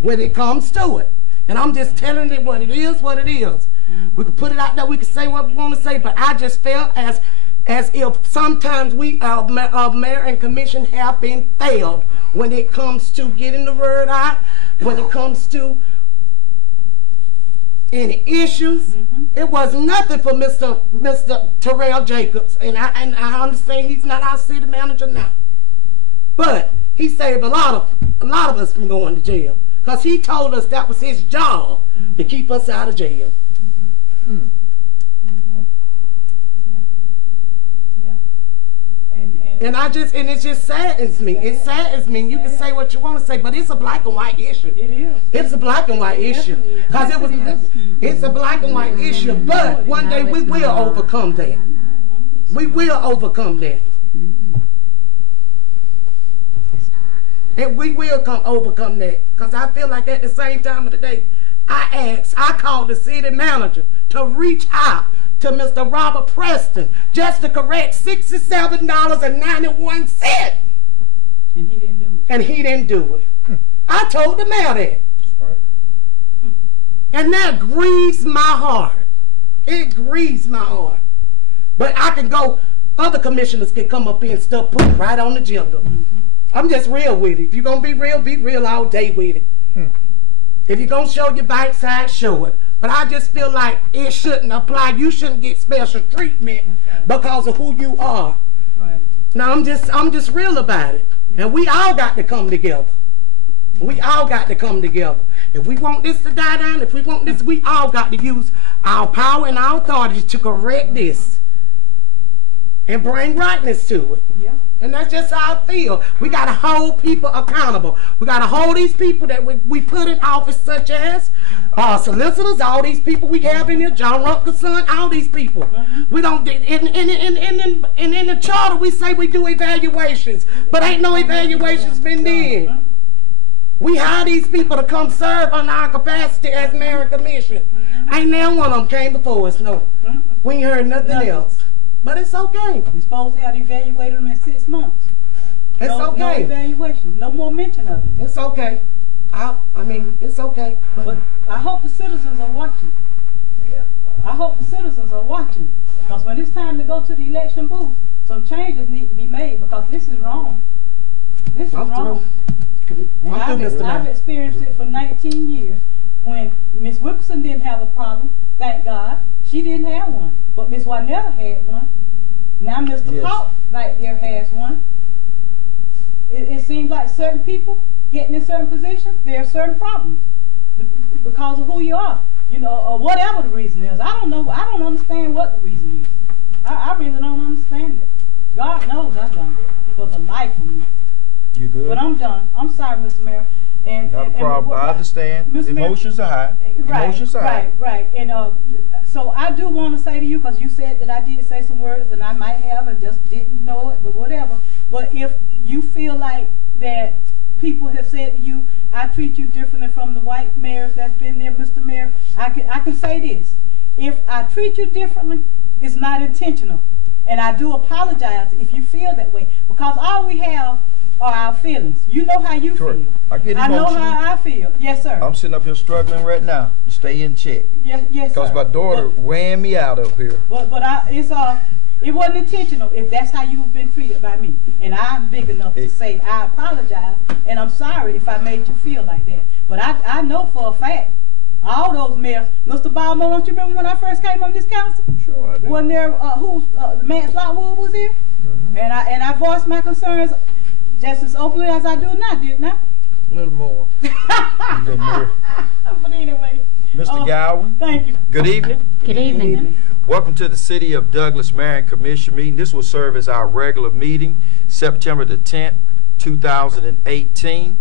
when it comes to it. And I'm just telling it what it is, what it is. We can put it out there, we can say what we want to say, but I just felt as if sometimes our mayor and commission have been failed when it comes to getting the word out, when it comes to any issues. It was nothing for Mr. Terrell Jacobs, and I understand he's not our city manager now, but he saved a lot of us from going to jail because he told us that was his job to keep us out of jail. And it just saddens me. It saddens me. You can say what you want to say, but it's a black and white issue. It is. It's a black and white issue. Because it's a black and white issue. But one day we will overcome that. We will overcome that. And we will overcome that. Because I feel like at the same time of the day, I called the city manager to reach out to Mr. Robert Preston just to correct $67.91. And he didn't do it. And he didn't do it. I told the mayor that. And that grieves my heart. It grieves my heart. But I can go, other commissioners can come up here and stuff put right on the agenda. I'm just real with it. If you're going to be real all day with it. If you're going to show your backside, show it. But I just feel like it shouldn't apply. You shouldn't get special treatment because of who you are. Right. Now, I'm just real about it. And we all got to come together. We all got to come together. If we want this to die down, if we want this, we all got to use our power and our authority to correct this and bring rightness to it. Yeah. And that's just how I feel. We got to hold people accountable. We got to hold these people that we put in office, such as solicitors, all these people we have in here, John Rucker's son, all these people. We don't, in the charter, we say we do evaluations, but ain't no evaluations been done. We hire these people to come serve on our capacity as mayor and commission. Ain't now one of them came before us, no. We ain't heard nothing else. But it's okay. We're supposed to have evaluated them in 6 months. It's okay. No evaluation. No more mention of it. It's okay. I mean, it's okay. But I hope the citizens are watching. I hope the citizens are watching. Because when it's time to go to the election booth, some changes need to be made because this is wrong. This is wrong. And I've experienced it for 19 years. When Ms. Wilkerson didn't have a problem, thank God, she didn't have one. But Ms. Juanetta had one. Now Mr. Paul right there has one. It seems like certain people getting in certain positions, there are certain problems because of who you are, you know, or whatever the reason is. I don't know. I don't understand what the reason is. I really don't understand it. God knows I don't for the life of me. You good? But I'm done. I'm sorry, Mr. Mayor. Not a problem. I understand. Emotions are high. Emotions are high. Right. And so I do want to say to you, because you said that I did say some words, and I might have and just didn't know it, but whatever. But if you feel like that people have said to you, I treat you differently from the white mayors that's been there, Mr. Mayor, I can say this. If I treat you differently, it's not intentional. And I do apologize if you feel that way, because all we have are our feelings. You know how you feel. I get emotional. I know how I feel. Yes, sir. I'm sitting up here struggling right now to stay in check. Yes, sir. Because my daughter ran me out up here. But it wasn't intentional if that's how you've been treated by me. And I'm big enough to say I apologize and I'm sorry if I made you feel like that. But I know for a fact, all those mayors, Mr. Balmo, don't you remember when I first came on this council? Sure I do. When there, Manslot Wood was here? And I voiced my concerns just as openly as I do now, didn't I? A little more. A little more. But anyway. Mr. Gowan. Thank you. Good evening. Good evening. Welcome to the City of Douglas Mayor and Commission meeting. This will serve as our regular meeting, September the 10th, 2018.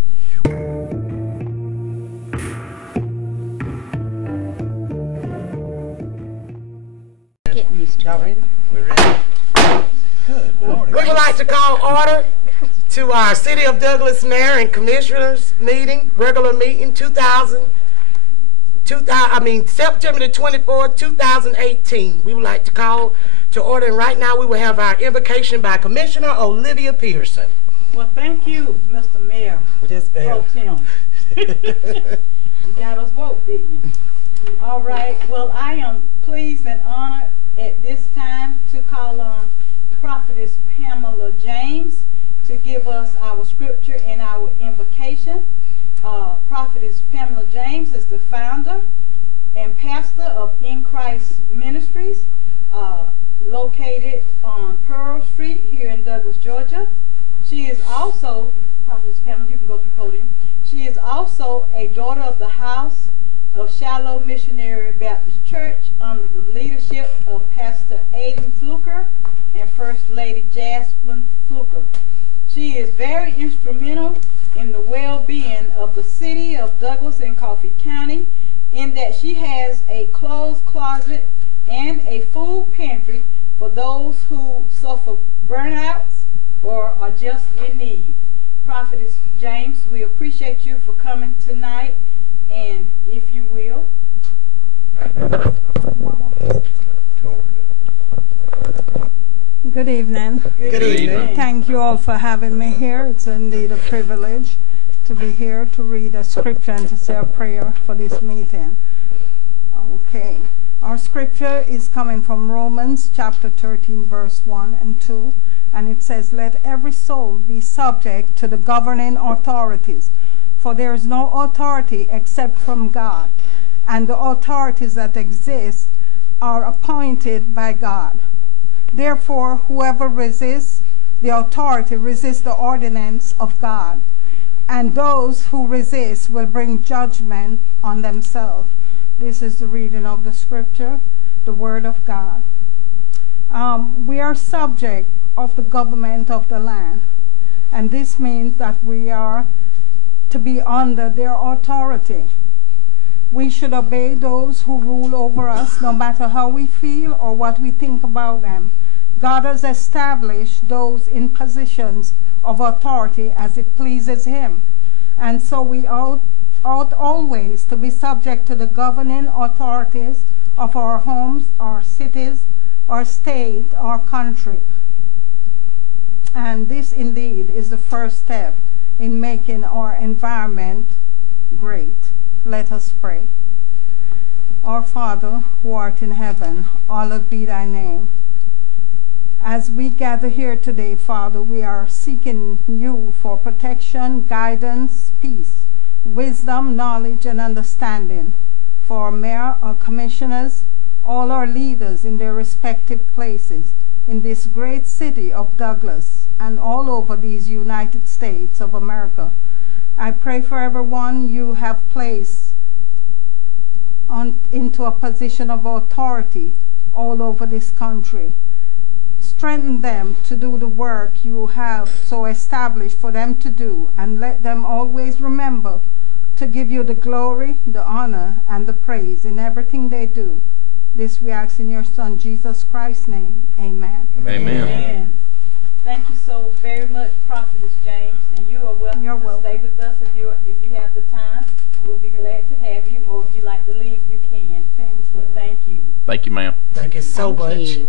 Getting used to it. We're ready. Good morning. We would like to call order to our City of Douglas Mayor and Commissioners meeting, regular meeting, September the 24th, 2018. We would like to call to order, and right now we will have our invocation by Commissioner Olivia Peterson. Well, thank you, Mr. Mayor. Yes, ma'am. You got us vote, didn't you? All right. Well, I am pleased and honored at this time to call on Prophetess Pamela James to give us our scripture and our invocation. Prophetess Pamela James is the founder and pastor of In Christ Ministries, located on Pearl Street here in Douglas, Georgia. She is also, Prophetess Pamela, you can go to the podium. She is also a daughter of the house of Shiloh Missionary Baptist Church under the leadership of Pastor Aiden Fluker and First Lady Jasmine Fluker. She is very instrumental in the well-being of the city of Douglas and Coffee County, in that she has a clothes closet and a food pantry for those who suffer burnouts or are just in need. Prophetess James, we appreciate you for coming tonight, and if you will. Good evening. Good evening. Thank you all for having me here. It's indeed a privilege to be here to read a scripture and to say a prayer for this meeting. Okay. Our scripture is coming from Romans chapter 13, verse 1 and 2. And it says, "Let every soul be subject to the governing authorities, For there is no authority except from God, and the authorities that exist are appointed by God. Therefore, whoever resists the authority resists the ordinance of God, and those who resist will bring judgment on themselves. This is the reading of the scripture, the word of God. We are subject of the government of the land, and this means that we are to be under their authority. We should obey those who rule over us, no matter how we feel or what we think about them. God has established those in positions of authority as it pleases him. And so we ought always to be subject to the governing authorities of our homes, our cities, our state, our country. And this indeed is the first step in making our environment great. Let us pray. Our Father, who art in heaven, hallowed be thy name. As we gather here today, Father, we are seeking you for protection, guidance, peace, wisdom, knowledge, and understanding for our mayor, our commissioners, all our leaders in their respective places in this great city of Douglas and all over these United States of America. I pray for everyone you have placed into a position of authority all over this country. Strengthen them to do the work you have so established for them to do, and let them always remember to give you the glory, the honor, and the praise in everything they do. This we ask in your Son, Jesus Christ's name. Amen. Amen. Amen. Thank you so very much, Prophetess James, and you are welcome to stay with us if you have the time. We'll be glad to have you, or if you like to leave, you can. Thank you. Thank you, ma'am. Thank you so much.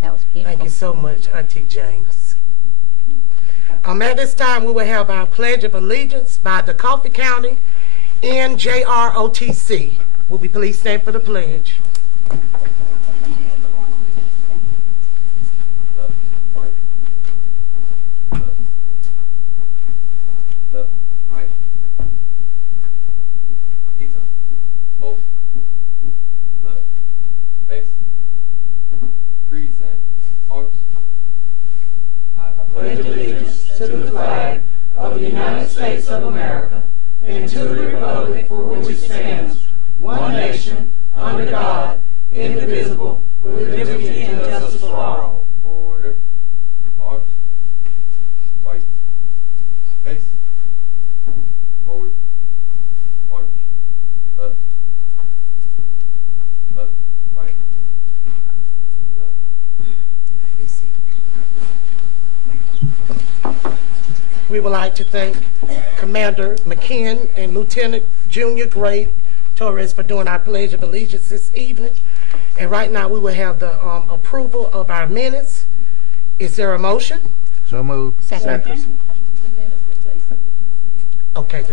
That was beautiful. Thank you so much, Auntie James. At this time, we will have our Pledge of Allegiance by the Coffee County NJROTC. Will we please stand for the pledge? Pledge allegiance to the flag of the United States of America and to the republic for which it stands, one nation, under God, indivisible, with liberty and justice for all. Order. Arms. Right. Face. Forward. March. Left. Left. Right. Left. We would like to thank Commander McKinn and Lieutenant Junior Grade Torres for doing our Pledge of Allegiance this evening. And right now we will have the approval of our minutes. Is there a motion? So moved. Second. Okay,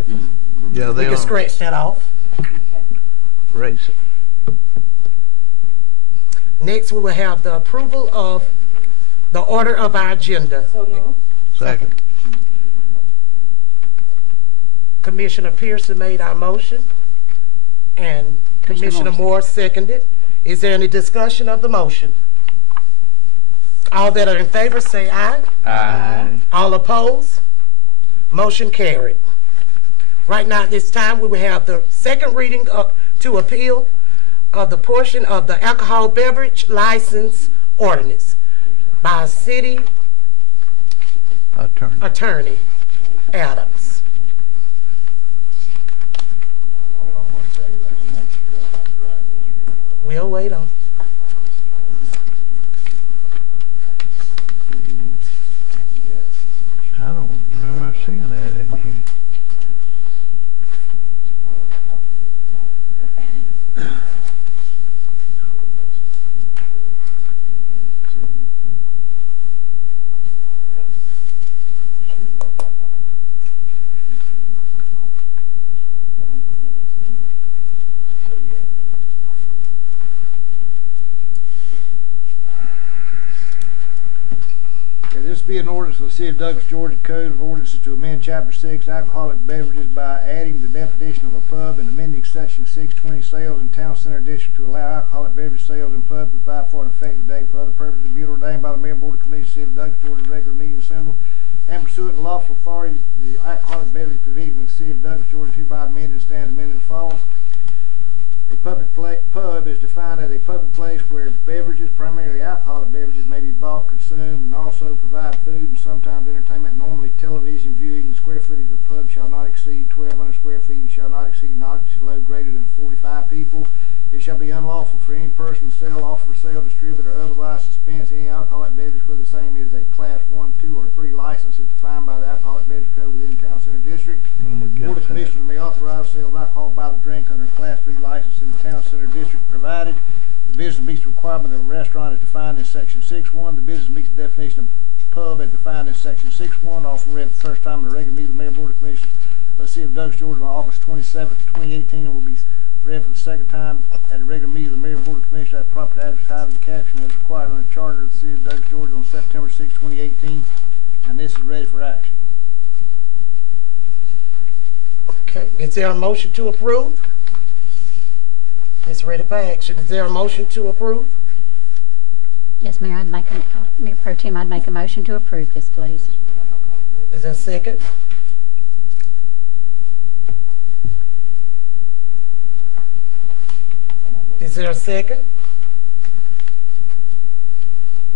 Yeah, we can scratch that off. Race it. Next, we will have the approval of the order of our agenda. So moved. Second. Commissioner Pearson made our motion, and Commissioner Moore seconded. Is there any discussion of the motion? All that are in favor say aye. Aye. All opposed? Motion carried. Right now, at this time, we will have the second reading to appeal of the portion of the alcohol beverage license ordinance by City Attorney Adams. We'll wait on. I don't remember seeing that in here. This be an ordinance for the City of Douglas, Georgia Code of Ordinances to amend Chapter 6, Alcoholic Beverages, by adding the definition of a pub and amending Section 620, Sales in Town Center District, to allow alcoholic beverage sales in pubs, provide for an effective date for other purposes be ordained by the Mayor and Board of Commissioners, City of Douglas, Georgia, regular meeting assembled, and pursuant to lawful authority, the alcoholic beverage provision of the City of Douglas, Georgia, hereby amended and stands amended as follows. A public pub is defined as a public place where beverages, primarily alcoholic beverages, may be bought, consumed, and also provide food and sometimes entertainment. Normally, television viewing. The square footage of the pub shall not exceed 1,200 square feet and shall not exceed an occupancy load greater than 45 people. It shall be unlawful for any person to sell, offer, sale, distribute, or otherwise dispense any alcoholic beverage where the same is a Class 1, 2, or 3 license as defined by the Alcoholic Beverage Code within Town Center District. The Board of Commissioners may authorize the sale of alcohol by the drink under a Class 3 license in the Town Center District, provided the business meets the requirement of a restaurant as defined in Section 6.1. The business meets the definition of pub as defined in Section 6.1, often read the first time in the regular meeting of the Mayor and Board of Commissioners of the City of Douglas, Georgia, on August 27, 2018, and will be read for the second time at a regular meeting of the Mayor and Board of Commissioners at proper advertising and caption as required on the Charter of the City of Douglas, Georgia, on September 6, 2018, and this is ready for action. Okay, is there a motion to approve? It's ready for action. Is there a motion to approve? Yes, Mayor, Mayor Pro Tem, I'd make a motion to approve this, please. Is there a second? Is there a second?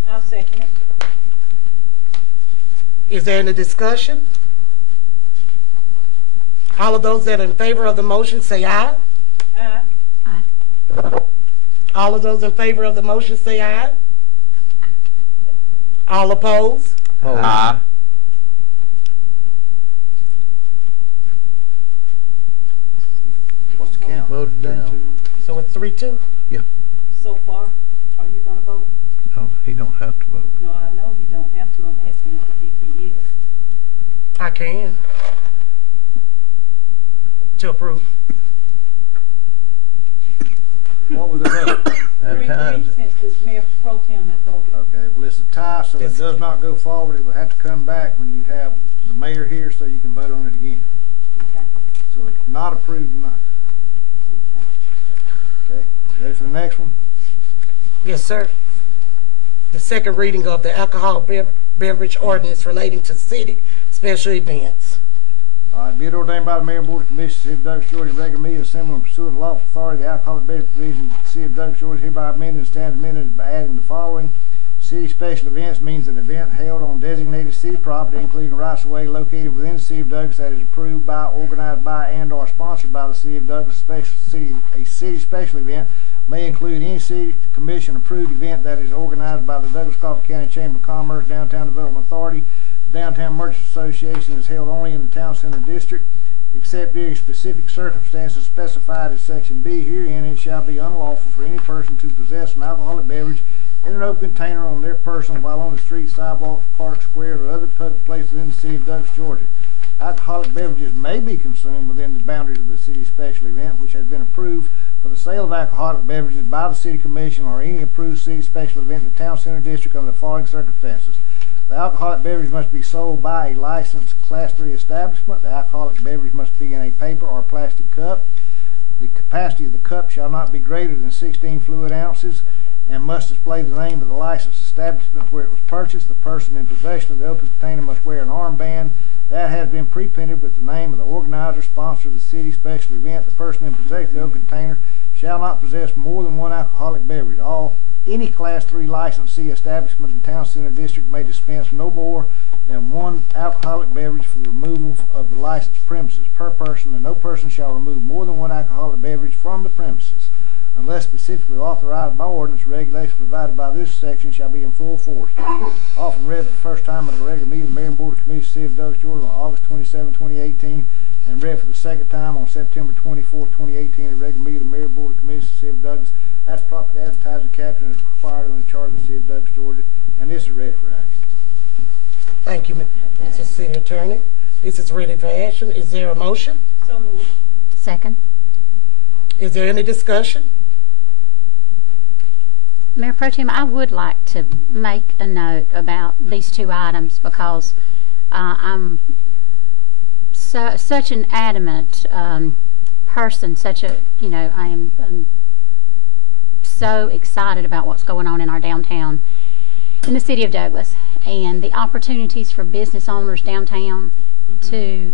I'll second it. Is there any discussion? All of those that are in favor of the motion say aye. Aye. Aye. All of those in favor of the motion say aye. All opposed? Aye. What's the count? Voted down. So it's 3-2? Yeah. So far, are you gonna vote? No, he don't have to vote. No, I know he don't have to. I'm asking if he is. I can. To approve. What was the vote? Three, since the Mayor Pro Tem has voted. Okay, well, it's a tie, so it does not go forward. It will have to come back when you have the mayor here so you can vote on it again. Okay. So it's not approved tonight. Okay, ready for the next one? Yes, sir. The second reading of the alcohol beverage ordinance relating to city special events. All right, be it ordained by the Mayor and Board of Commissioners, City of Douglas, Georgia, regular meeting assembly and pursuant to lawful authority, the alcoholic beverage provision of the City of Douglas, Georgia, hereby amended and stands amended by adding the following. City special events means an event held on designated city property, including rights-of-way located within the City of Douglas that is approved by, organized by, and/or sponsored by the City of Douglas. A city special event may include any city commission approved event that is organized by the Douglas Coffee County Chamber of Commerce, Downtown Development Authority, Downtown Merchants Association, is held only in the Town Center District, except during specific circumstances specified in Section B. Herein, it shall be unlawful for any person to possess an alcoholic beverage in an open container on their person while on the street, sidewalk, park, square, or other public places in the City of Douglas, Georgia. Alcoholic beverages may be consumed within the boundaries of the city special event, which has been approved for the sale of alcoholic beverages by the City Commission or any approved city special event in the Town Center District under the following circumstances. The alcoholic beverage must be sold by a licensed Class 3 establishment. The alcoholic beverage must be in a paper or plastic cup. The capacity of the cup shall not be greater than 16 fluid ounces and must display the name of the licensed establishment where it was purchased. The person in possession of the open container must wear an armband that has been pre-printed with the name of the organizer, sponsor of the city special event. The person in possession of the open container shall not possess more than one alcoholic beverage. Any Class 3 licensee establishment in Town Center District may dispense no more than one alcoholic beverage for the removal of the licensed premises per person, and no person shall remove more than one alcoholic beverage from the premises unless specifically authorized by ordinance. Regulations provided by this section shall be in full force. Often read for the first time at a regular meeting of the Mayor and Board of Commissioners, City of Douglas, Georgia, on August 27, 2018, and read for the second time on September 24, 2018, at a regular meeting of the Mayor and Board of Commissioners, City of Douglas. That's properly advertising caption is required on the Charter of the City of Douglas, Georgia, and this is ready for action. Thank you, Mrs. City Attorney. This is ready for action. Is there a motion? So moved. Second. Is there any discussion? Mayor Pro Tem, I would like to make a note about these two items because I'm such an adamant person, I am so excited about what's going on in our downtown, in the city of Douglas, and the opportunities for business owners downtown to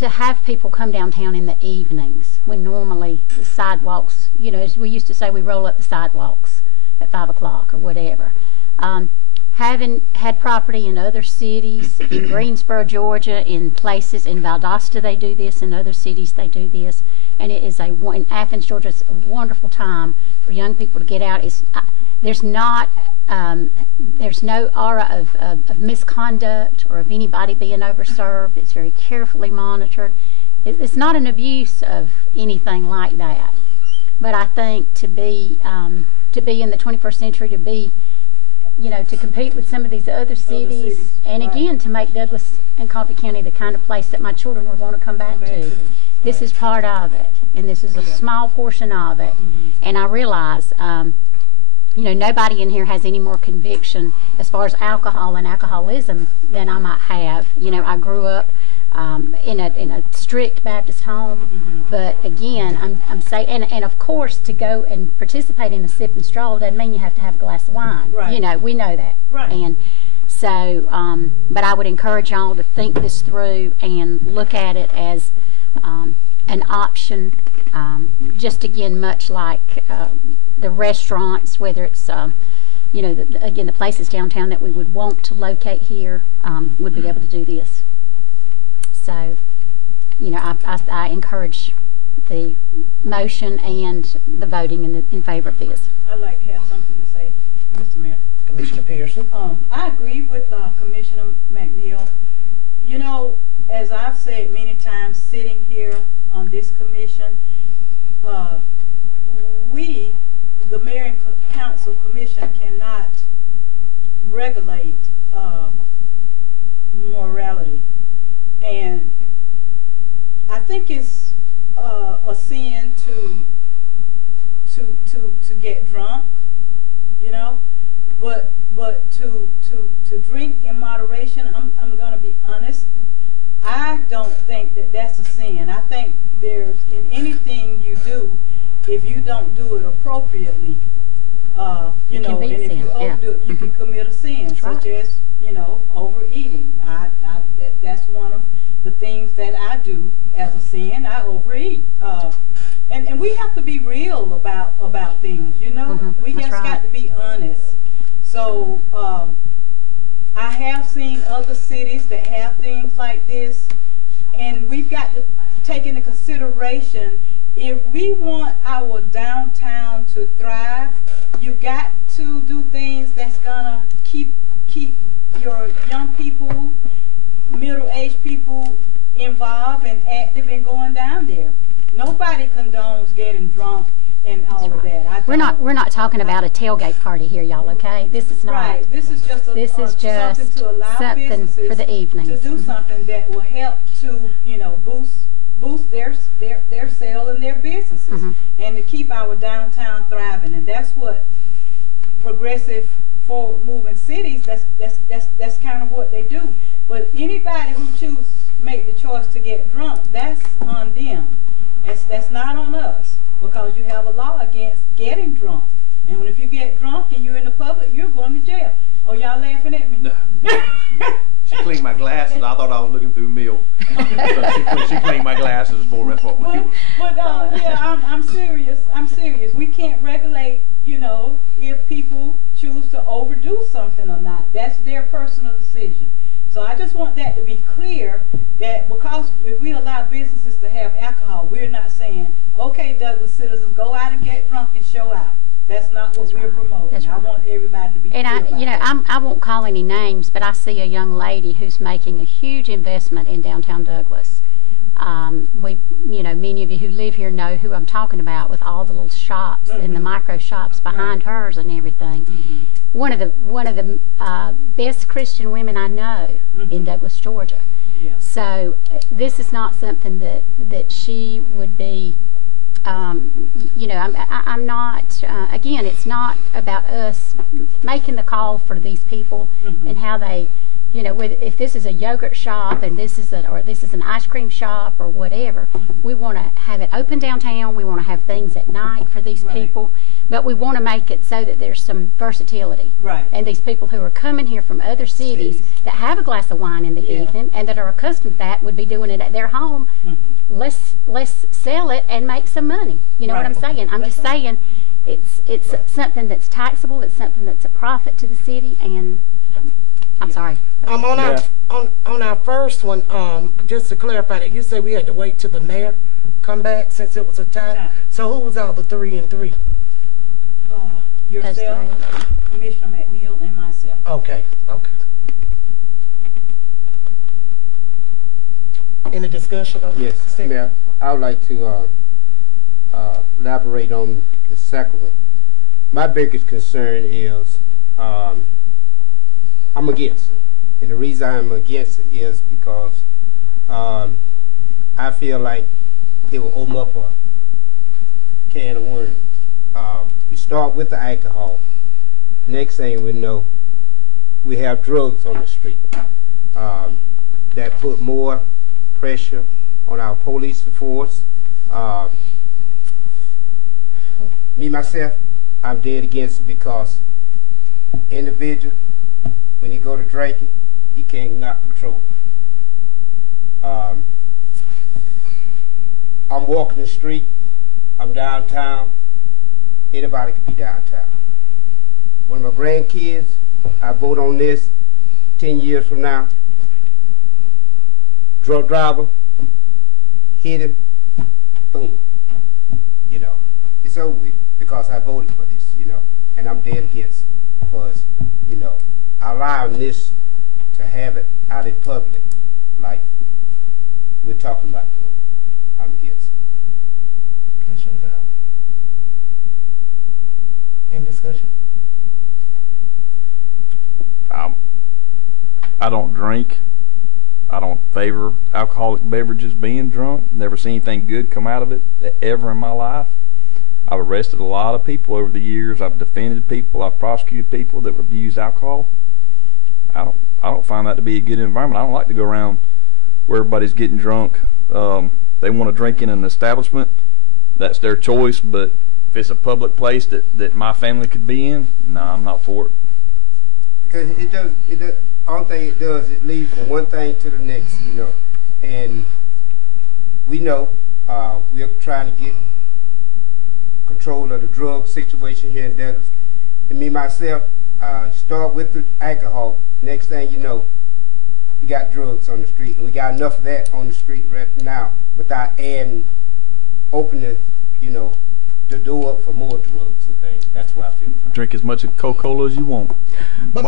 have people come downtown in the evenings when normally the sidewalks, as we used to say, we roll up the sidewalks at 5 o'clock or whatever. Having had property in other cities, in Greensboro, Georgia, in places, in Valdosta they do this, in other cities they do this, and it is in Athens, Georgia, it's a wonderful time for young people to get out. There's no aura of misconduct or of anybody being overserved. It's very carefully monitored. It's not an abuse of anything like that. But I think to be in the 21st century, to compete with some of these other cities, and right. Again, to make Douglas and Coffee County the kind of place that my children would want to come back to. This is part of it, and this is a small portion of it. And I realize, nobody in here has any more conviction as far as alcohol and alcoholism than I might have. I grew up in a strict Baptist home, but again, I'm saying, and of course, to go and participate in a sip and stroll doesn't mean you have to have a glass of wine. Right. We know that. Right. And so, but I would encourage y'all to think this through and look at it as an option. Just again, much like the restaurants, whether it's again the places downtown that we would want to locate here, would be able to do this. So, I encourage the motion and the voting in favor of this. I'd like to have something to say, Mr. Mayor. Commissioner Pearson. I agree with Commissioner McNeil. As I've said many times, sitting here on this commission, we, the Mayor and Council Commission, cannot regulate morality. And I think it's a sin to get drunk, but to drink in moderation. I'm gonna be honest. I don't think that that's a sin. I think there's in anything you do, if you don't do it appropriately, and if you overdo it, you can commit a sin, such as overeating. That's one of the things that I do as a sin. I overeat, and we have to be real about things. We just got to be honest. So I have seen other cities that have things like this, and we've got to take into consideration, if we want our downtown to thrive, you got to do things that's gonna keep your young people, middle-aged people involved and active and going down there. Nobody condones getting drunk and all of that. We're not talking about a tailgate party here, y'all. Okay, this is not. Right. This is just something to allow businesses for the evenings to do something that will help to boost their sale and their businesses, and to keep our downtown thriving. And that's what progressive, forward-moving cities. That's kind of what they do. But anybody who make the choice to get drunk, that's on them. That's not on us, because you have a law against getting drunk. And if you get drunk and you're in the public, you're going to jail. Oh, y'all laughing at me? No. She cleaned my glasses. I thought I was looking through milk. So she cleaned my glasses for me. Yeah, I'm serious. I'm serious. We can't regulate, if people choose to overdo something or not. That's their personal decision. So I just want that to be clear, that because if we allow businesses to have alcohol, we're not saying, okay, Douglas citizens, go out and get drunk and show out. That's not what we're promoting. I want everybody to be clear about that. I won't call any names, but I see a young lady who's making a huge investment in downtown Douglas. Many of you who live here know who I'm talking about, with all the little shops and the micro shops behind hers and everything. One of the best Christian women I know in Douglas, Georgia. So this is not something that she would be you know, I'm not, again, it's not about us making the call for these people and how they, you know, if this is a yogurt shop and this is an ice cream shop or whatever, we want to have it open downtown. We want to have things at night for these people, but we want to make it so that there's some versatility. Right. And these people who are coming here from other cities that have a glass of wine in the evening and that are accustomed to that would be doing it at their home. Let's sell it and make some money. You know what I'm saying? I'm just saying it's something that's taxable. It's something that's a profit to the city. And I'm sorry. On our first one, just to clarify that, you said we had to wait till the mayor come back since it was a tie. So who was all the 3 and 3? Yourself, Commissioner McNeil, and myself. Okay. Any discussion on this? Yes, Mayor. I would like to elaborate on the second one. My biggest concern is I'm against it. And the reason I'm against it is because I feel like it will open up a can of worms. We start with the alcohol. Next thing we know, we have drugs on the street that put more pressure on our police force. Me, myself, I'm dead against it because individual, when you go to drinking, he can't not control it. I'm walking the street, I'm downtown, anybody could be downtown. One of my grandkids, I vote on this 10 years from now, drunk driver, hit him, boom. You know, it's over with because I voted for this, you know, and I'm dead against for us, you know, allowing this to have it out in public like we're talking about doing. I'm against it. Any discussion? I don't drink. I don't favor alcoholic beverages being drunk. Never seen anything good come out of it ever in my life. I've arrested a lot of people over the years. I've defended people. I've prosecuted people that abused alcohol. I don't find that to be a good environment. I don't like to go around where everybody's getting drunk. They want to drink in an establishment. That's their choice. But if it's a public place that my family could be in, no, I'm not for it. Because it does. All thing it does, it leads from one thing to the next, you know. And we know we're trying to get control of the drug situation here in Douglas. And me, myself, start with the alcohol. Next thing you know, you got drugs on the street. And we got enough of that on the street right now without opening, you know, the door up for more drugs and things. That's what I feel. Drink as much of Coca-Cola as you want. But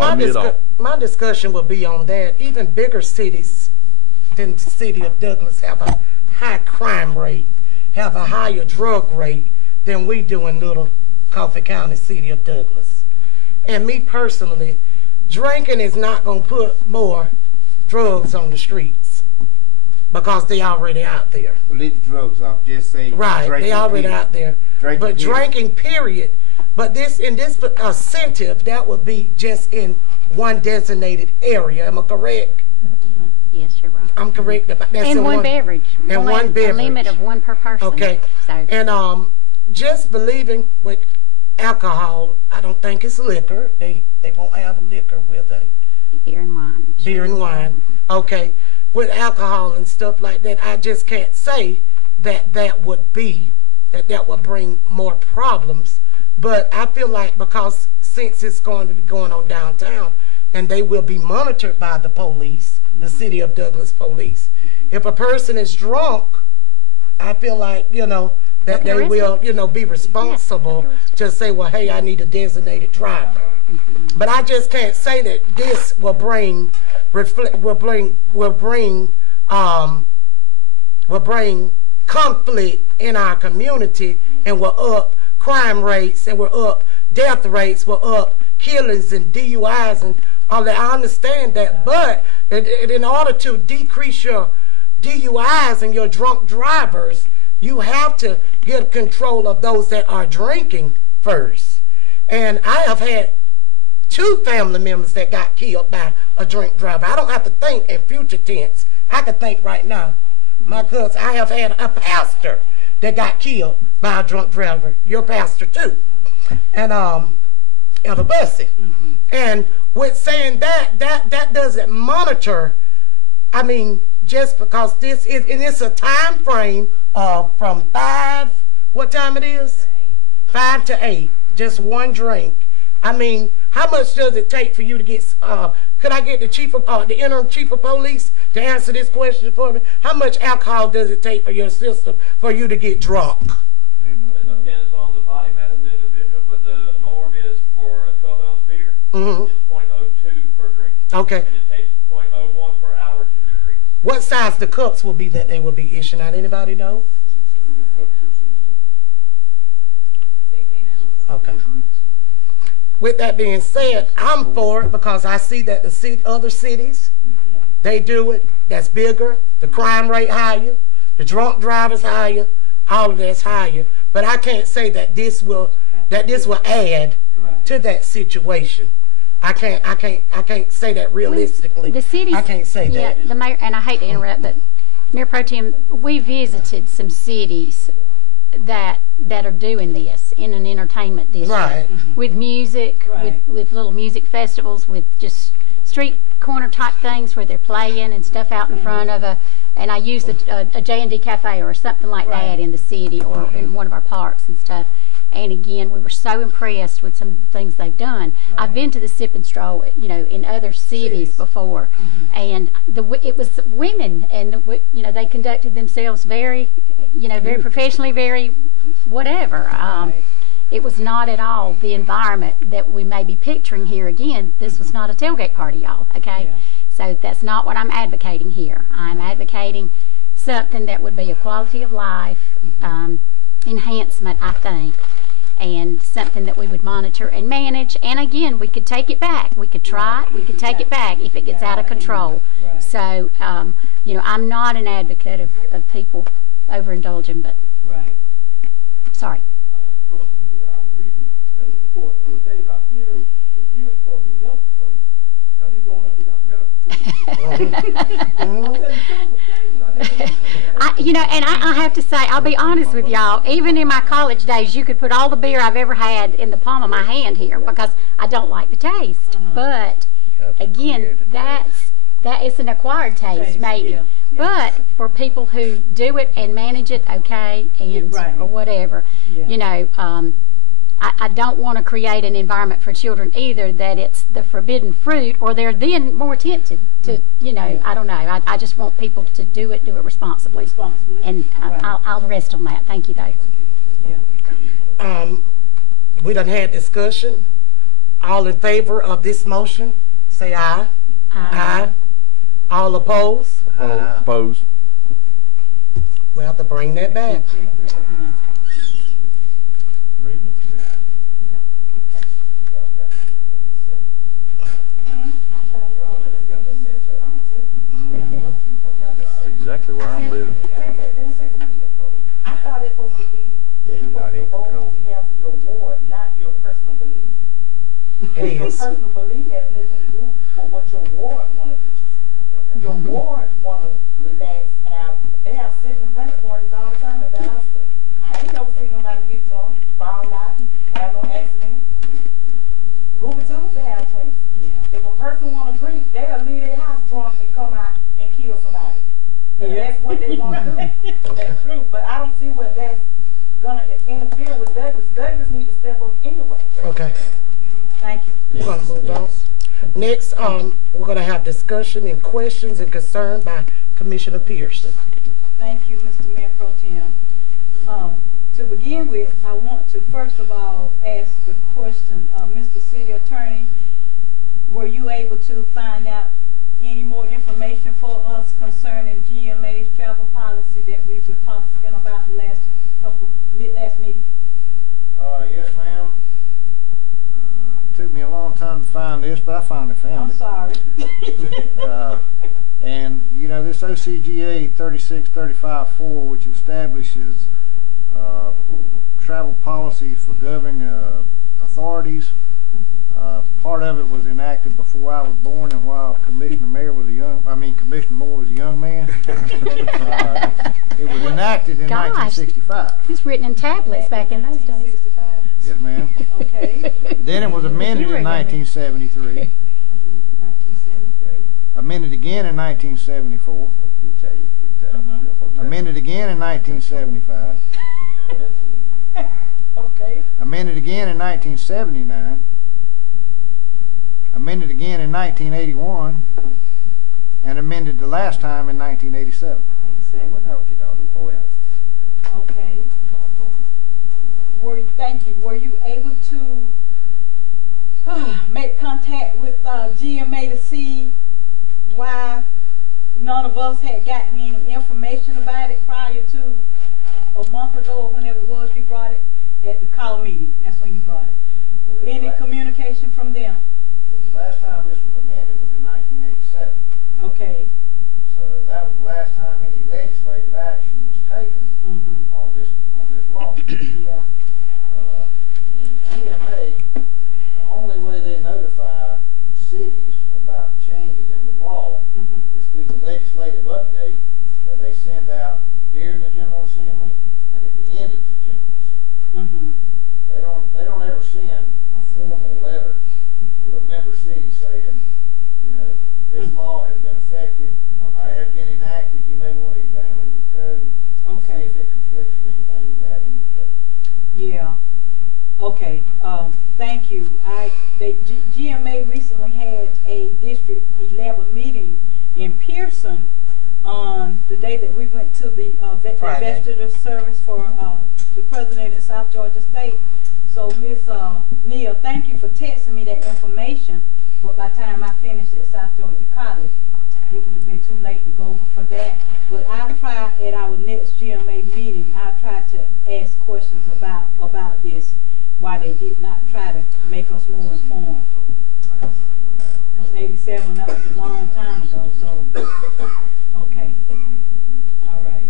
my discussion will be on that. Even bigger cities than the city of Douglas have a high crime rate, have a higher drug rate than we do in little Coffee County, city of Douglas. And me personally, drinking is not going to put more drugs on the streets because they already out there. Well, let the drugs off. Just say right, they already out there. Drinking period. But this incentive, that would be just in one designated area. Am I correct? Yes, you're right. I'm correct about that. And one beverage. And one beverage. A limit of one per person. Okay. So. And just believing with alcohol, I don't think it's liquor. They won't have liquor with a beer and wine. Beer and wine. Okay. With alcohol and stuff like that, I just can't say that would bring more problems. But I feel like because since it's going to be going on downtown and they will be monitored by the police, the city of Douglas police, if a person is drunk, I feel like, you know, that they will, you know, be responsible to say, well, hey, I need a designated driver. But I just can't say that this will bring conflict in our community, and will up crime rates, and we're up death rates, we're up killings and DUIs and all that. I understand that, but in order to decrease your DUIs and your drunk drivers, you have to get control of those that are drinking first. And I have had 2 family members that got killed by a drink driver. I don't have to think in future tense. I can think right now. My cousin, I have had a pastor that got killed by a drunk driver. Your pastor too. And Elder Bussy. And with saying that doesn't monitor, I mean, just because this is, and it's a time frame from 5, what time it is? 5 to 8, just one drink. I mean, how much does it take for you to get, could I get the the interim chief of police to answer this question for me? How much alcohol does it take for your system for you to get drunk? It depends on the body mass of the individual, but the norm is for a 12-ounce beer, it's 0.02 per drink. Okay. And it takes 0.01 per hour to decrease. What size the cups will be that they will be issuing out? Anybody know? 16 ounces. Okay. With that being said, I'm for it because I see that the other cities, they do it. That's bigger. The crime rate higher. The drunk drivers higher. All of that's higher. But I can't say that this will add to that situation. I can't say that realistically. The cities, I can't say that. Yeah, the mayor, and I hate to interrupt, but Mayor Pro Tem, we visited some cities that are doing this in an entertainment district, right? With music, with little music festivals, with just street corner type things where they're playing and stuff out in front of and I used a J&D cafe or something like that in the city or in one of our parks and stuff. And again, we were so impressed with some of the things they've done. I've been to the Sip and Stroll, you know, in other cities before, and it was women, and you know, they conducted themselves very, you know, very professionally, very whatever. It was not at all the environment that we may be picturing here. Again, this was not a tailgate party, y'all. Okay, so that's not what I'm advocating here. I'm advocating something that would be a quality of life enhancement, I think. And something that we would monitor and manage, and again, we could take it back. We could try it. We could take it back if it gets out of control. So, you know, I'm not an advocate of people overindulging, but sorry. You know, and I have to say, I'll be honest with y'all, even in my college days, you could put all the beer I've ever had in the palm of my hand here because I don't like the taste. But again, that is an acquired taste, maybe. But for people who do it and manage it okay, and or whatever, you know, I don't want to create an environment for children either that it's the forbidden fruit, or they're then more tempted to, you know, I don't know. I just want people to do it responsibly. And I'll rest on that. Thank you, though. We done had discussion. All in favor of this motion, say aye. Aye. All opposed? Opposed. We'll have to bring that back. Exactly where I'm living. I thought it was supposed to be your ward, not your personal belief. It Your is. personal belief has nothing to do with what your ward want to do. Your ward want to relax, they have sip and drink parties all the time at the house. I ain't never seen nobody get drunk, fall out, have no accident. Ruby Tuesday have drinks. If a person want to drink, they'll leave their house drunk and come out and kill somebody. That's what they want to do. That's true. But I don't see where that's going to interfere with Douglas. Douglas need to step up anyway. Okay. Thank you. We're going to move on. Next, we're going to have discussion and questions and concern by Commissioner Pearson. Thank you, Mr. Mayor Pro Tem. To begin with, I want to first of all ask the question, Mr. City Attorney, were you able to find out any more information for us concerning GMA's travel policy that we were talking about last meeting? Yes, ma'am. Took me a long time to find this, but I finally found it. I'm sorry. And, you know, this OCGA 3635-4, which establishes travel policies for governing authorities, part of it was enacted before I was born and while Commissioner Moore was a young man. It was enacted in 1965. It was written in tablets back in those days. Yes, ma'am. Okay. Then it was amended in 1973. Amended again in 1974. Amended again in 1975. Okay. Amended again in 1979. Amended again in 1981. And amended the last time in 1987. Okay. Thank you. Were you able to make contact with GMA to see why none of us had gotten any information about it prior to a month ago or whenever it was you brought it at the call meeting? That's when you brought it. Any communication from them? The last time this was amended was in 1987. Okay. So that was the last time any legislative action was taken on this law. Yeah. And GMA, the only way they notify cities about changes in the law is through the legislative update that they send out during the General Assembly and at the end of the General Assembly. They don't ever send a formal letter to a member city saying, you know, this law has been effective, has been enacted, you may want to examine your code, see if it conflicts with anything you have in your code. Yeah. Okay. Thank you. GMA recently had a District 11 meeting in Pearson on the day that we went to the investigator service for the president at South Georgia State. So, Ms. Neal, thank you for texting me that information. But by the time I finished at South Georgia College, it would have been too late to go over for that. But I'll try at our next GMA meeting, I'll try to ask questions about this, why they did not try to make us more informed. Because 87, that was a long time ago, so, okay. All right.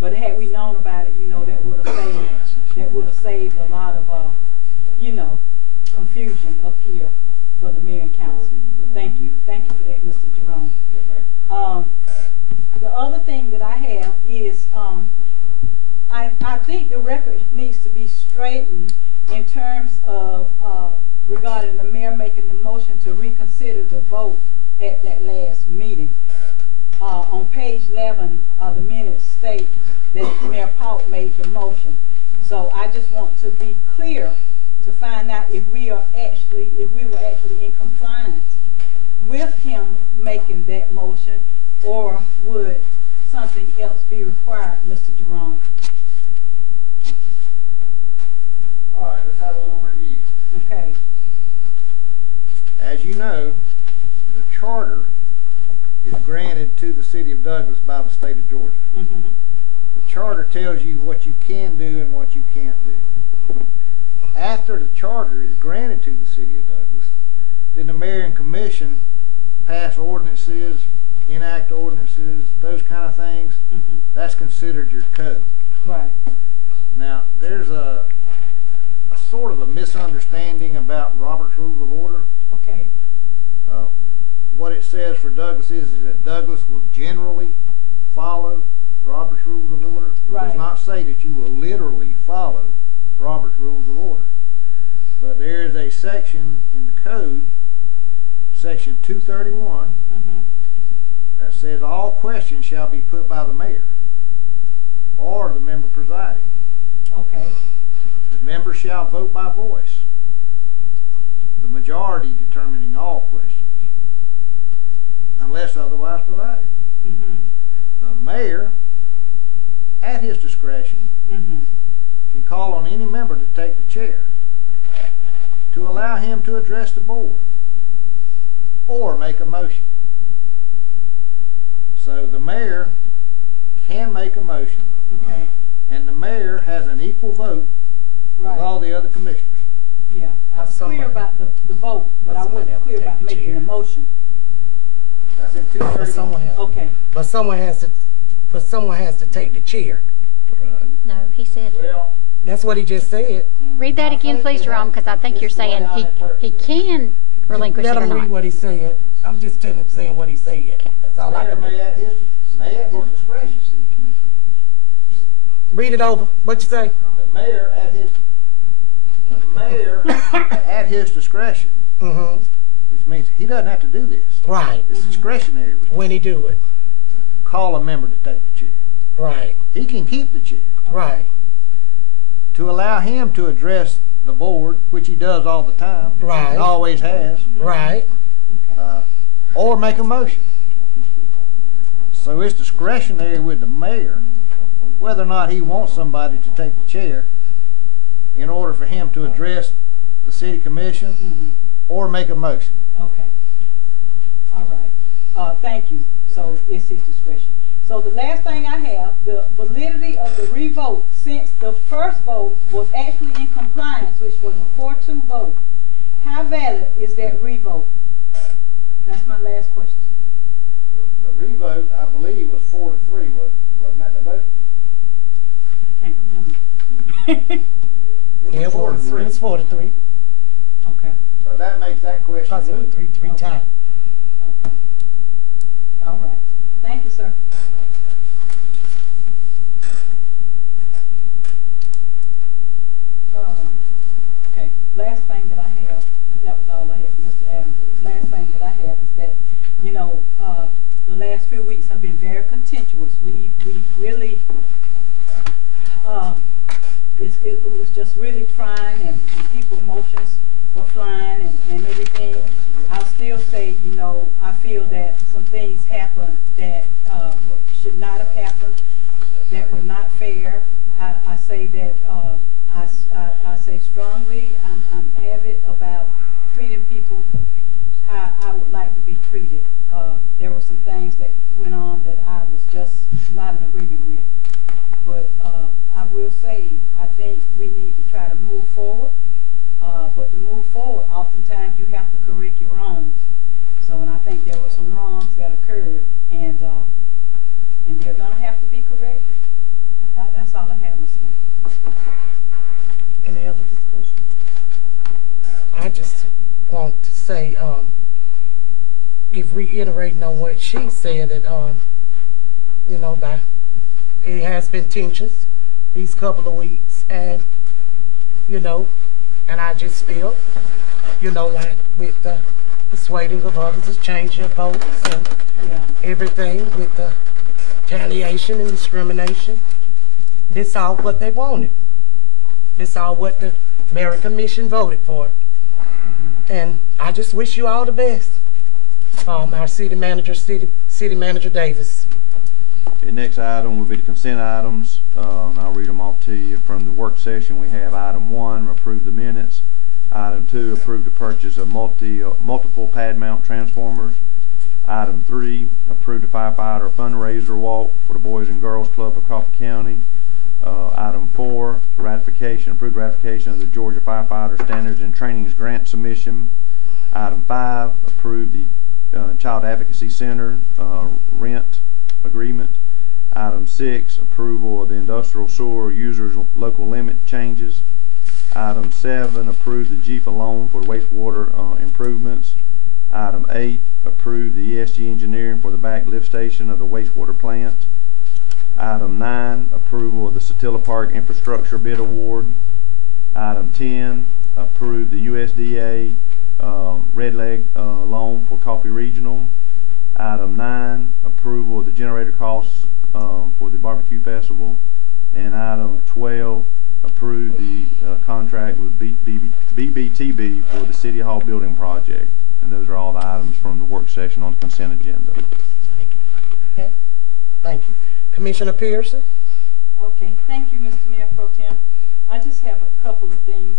But had we known about it, you know, that would have saved a lot of, you know, confusion up here for the mayor and council. But thank you for that, Mr. Jerome. The other thing that I have is I think the record needs to be straightened in terms of regarding the mayor making the motion to reconsider the vote at that last meeting. On page 11, the minutes state that Mayor Paul made the motion. So I just want to be clear to find out if we were actually in compliance with him making that motion, or would something else be required, Mr. Jerome? All right, let's have a little review. Okay. As you know, the charter is granted to the city of Douglas by the state of Georgia. The charter tells you what you can do and what you can't do. After the charter is granted to the city of Douglas, then the mayor and commission pass ordinances, enact ordinances, those kind of things. That's considered your code. Right. Now, there's a sort of a misunderstanding about Robert's Rules of Order. Okay. What it says for Douglas is that Douglas will generally follow Robert's Rules of Order. It does not say that you will literally follow Robert's Rules of Order. But there is a section in the code, section 231, that says all questions shall be put by the mayor or the member presiding. Okay. The member shall vote by voice, the majority determining all questions, unless otherwise provided. The mayor, at his discretion, can call on any member to take the chair to allow him to address the board or make a motion. So the mayor can make a motion, and the mayor has an equal vote with all the other commissioners. Yeah, I was clear about the vote, but I wasn't clear about making a motion. That's in But someone 231. has, Okay. but someone has to take the chair. No, he said. Well, That's what he just said. Read that again, please, Jerome, because I think you're saying he can relinquish it Let or him read not. what he said. I'm just saying what he said. That's all I mayor can do. may at his discretion. Read it over. What you say? The mayor at his discretion, Mm-hmm. which means he doesn't have to do this. Right. It's discretionary. When he do it. Call a member to take the chair. Right. He can keep the chair. Right. To allow him to address the board, which he does all the time. Right. And always has. Right. Or make a motion. So it's discretionary with the mayor whether or not he wants somebody to take the chair in order for him to address the city commission or make a motion. Okay. All right. Thank you. So it's his discretion. So the last thing I have, the validity of the revote, since the first vote was actually in compliance, which was a 4-2 vote. How valid is that revote? That's my last question. The revote, I believe, was 4-3. Wasn't that the vote? Can't remember. Yeah, it was 4-3. It's 4-3. Okay. So that makes that question Because it was moot. 3 times. Okay. All right. Thank you, sir. Okay. Last thing that I have, that was all I had from Mr. Adams. The last thing that I have is that, you know, the last few weeks have been very contentious. We really, it was just really trying, and people's emotions were flying and everything. I'll still say, you know, I feel that some things happened that should not have happened, that were not fair. I say that I say strongly, I'm avid about treating people how I would like to be treated. There were some things that went on that I was just not in agreement with. But I will say, I think we need to try to move forward. But to move forward, oftentimes you have to correct your wrongs. So, and I think there were some wrongs that occurred, and they're going to have to be corrected. That's all I have, Ms. Mayor. Any other discussion? I just want to say, reiterating on what she said, that, you know, that it has been tensions these couple of weeks, and, you know, and I just feel, you know, like with the persuading of others to change their votes and everything with the retaliation and discrimination, this all what they wanted. This all what the Mayor Commission voted for. And I just wish you all the best. Our City Manager Davis. The next item will be the consent items. I'll read them off to you. From the work session, we have item 1, approve the minutes. Item 2, approve the purchase of multiple pad mount transformers. Item 3, approve the firefighter fundraiser walk for the Boys and Girls Club of Coffee County. Item 4, approved ratification of the Georgia Firefighter Standards and Trainings Grant submission. Item 5, approve the Child Advocacy Center rent agreement. Item 6, approval of the industrial sewer users local limit changes. Item 7, approve the GPA loan for the wastewater improvements. Item 8, approve the ESG engineering for the back lift station of the wastewater plant. Item 9, approval of the Satilla Park infrastructure bid award. Item 10, approve the USDA Red Leg loan for Coffee Regional. Item 9, approval of the generator costs for the barbecue festival. And item 12, approve the contract with BBTB for the City Hall building project. And those are all the items from the work session on the consent agenda. Thank you. Okay. Thank you. Commissioner Pearson? Okay, thank you, Mr. Mayor Pro Tem. I just have a couple of things.